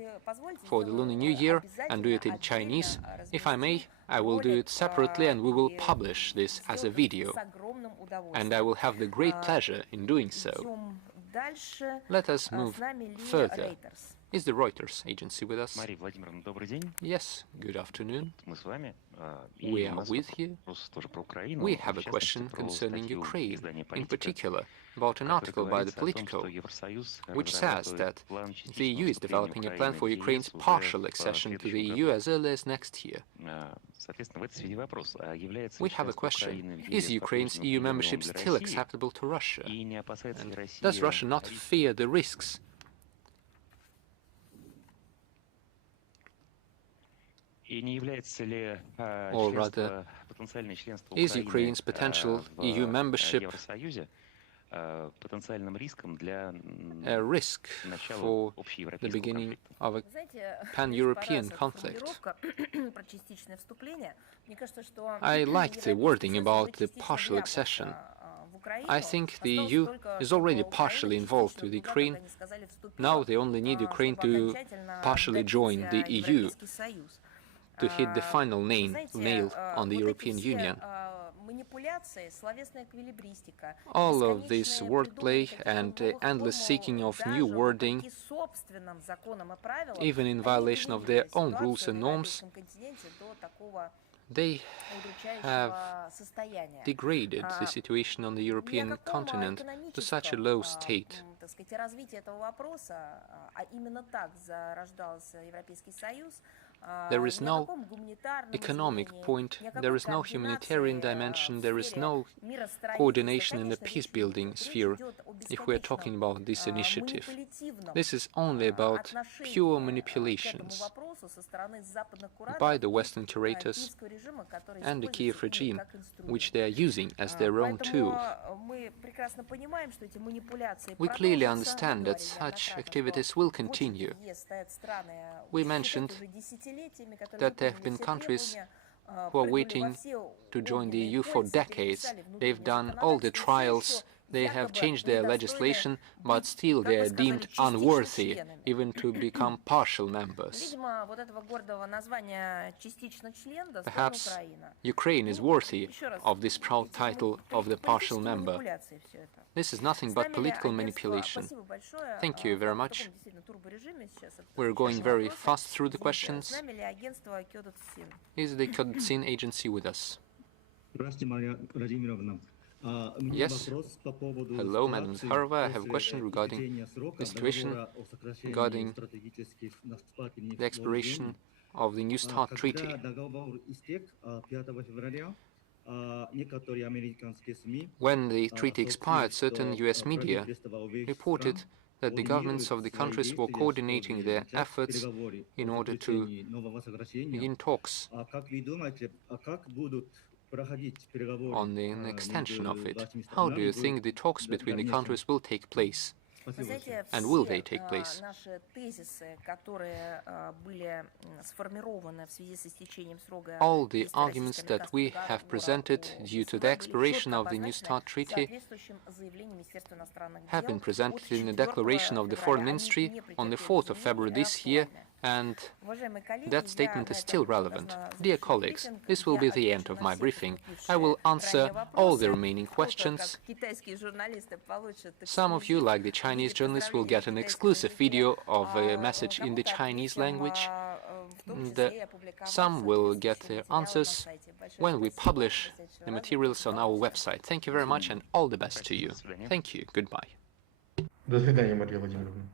for the Lunar New Year and do it in Chinese. If I may, I will do it separately, and we will publish this as a video. And I will have the great pleasure in doing so. Let us move further. Is the Reuters agency with us? Yes, good afternoon. We are with you. We have a question concerning Ukraine, in particular about an article by the Politico, which says that the EU is developing a plan for Ukraine's partial accession to the EU as early as next year. We have a question. Is Ukraine's EU membership still acceptable to Russia? And does Russia not fear the risks? Or rather, is Ukraine's potential EU membership a risk for the beginning of a pan-European conflict? I like the wording about the partial accession. I think the EU is already partially involved with Ukraine. Now they only need Ukraine to partially join the EU to hit the final nail on the European Union. All of this wordplay and endless seeking of new wording, even in violation of their own rules and norms, they have degraded the situation on the European continent to such a low state. There is no economic point, there is no humanitarian dimension, there is no coordination in the peace-building sphere if we are talking about this initiative. This is only about pure manipulations by the Western curators and the Kiev regime, which they are using as their own tool. We clearly understand that such activities will continue. We mentioned that there have been countries who are waiting to join the EU for decades. They've done all the trials, they have changed their legislation, but still they are deemed unworthy even to become partial members. Perhaps Ukraine is worthy of this proud title of the partial member. This is nothing but political manipulation. Thank you very much. We're going very fast through the questions. Is the Kodotsin agency with us? Yes. Hello, Madam Zajárova. I have a question regarding the situation regarding the expiration of the New START Treaty. When the treaty expired, certain US media reported that the governments of the countries were coordinating their efforts in order to begin talks on the extension of it. How do you think the talks between the countries will take place? And will they take place? All the arguments that we have presented due to the expiration of the New START Treaty have been presented in the declaration of the Foreign Ministry on the 4th of February this year, and that statement is still relevant. Dear colleagues, this will be the end of my briefing. I will answer all the remaining questions. Some of you, like the Chinese journalists, will get an exclusive video of a message in the Chinese language. Some will get their answers when we publish the materials on our website. Thank you very much and all the best to you. Thank you. Goodbye. До свидания, Мария Владимировна.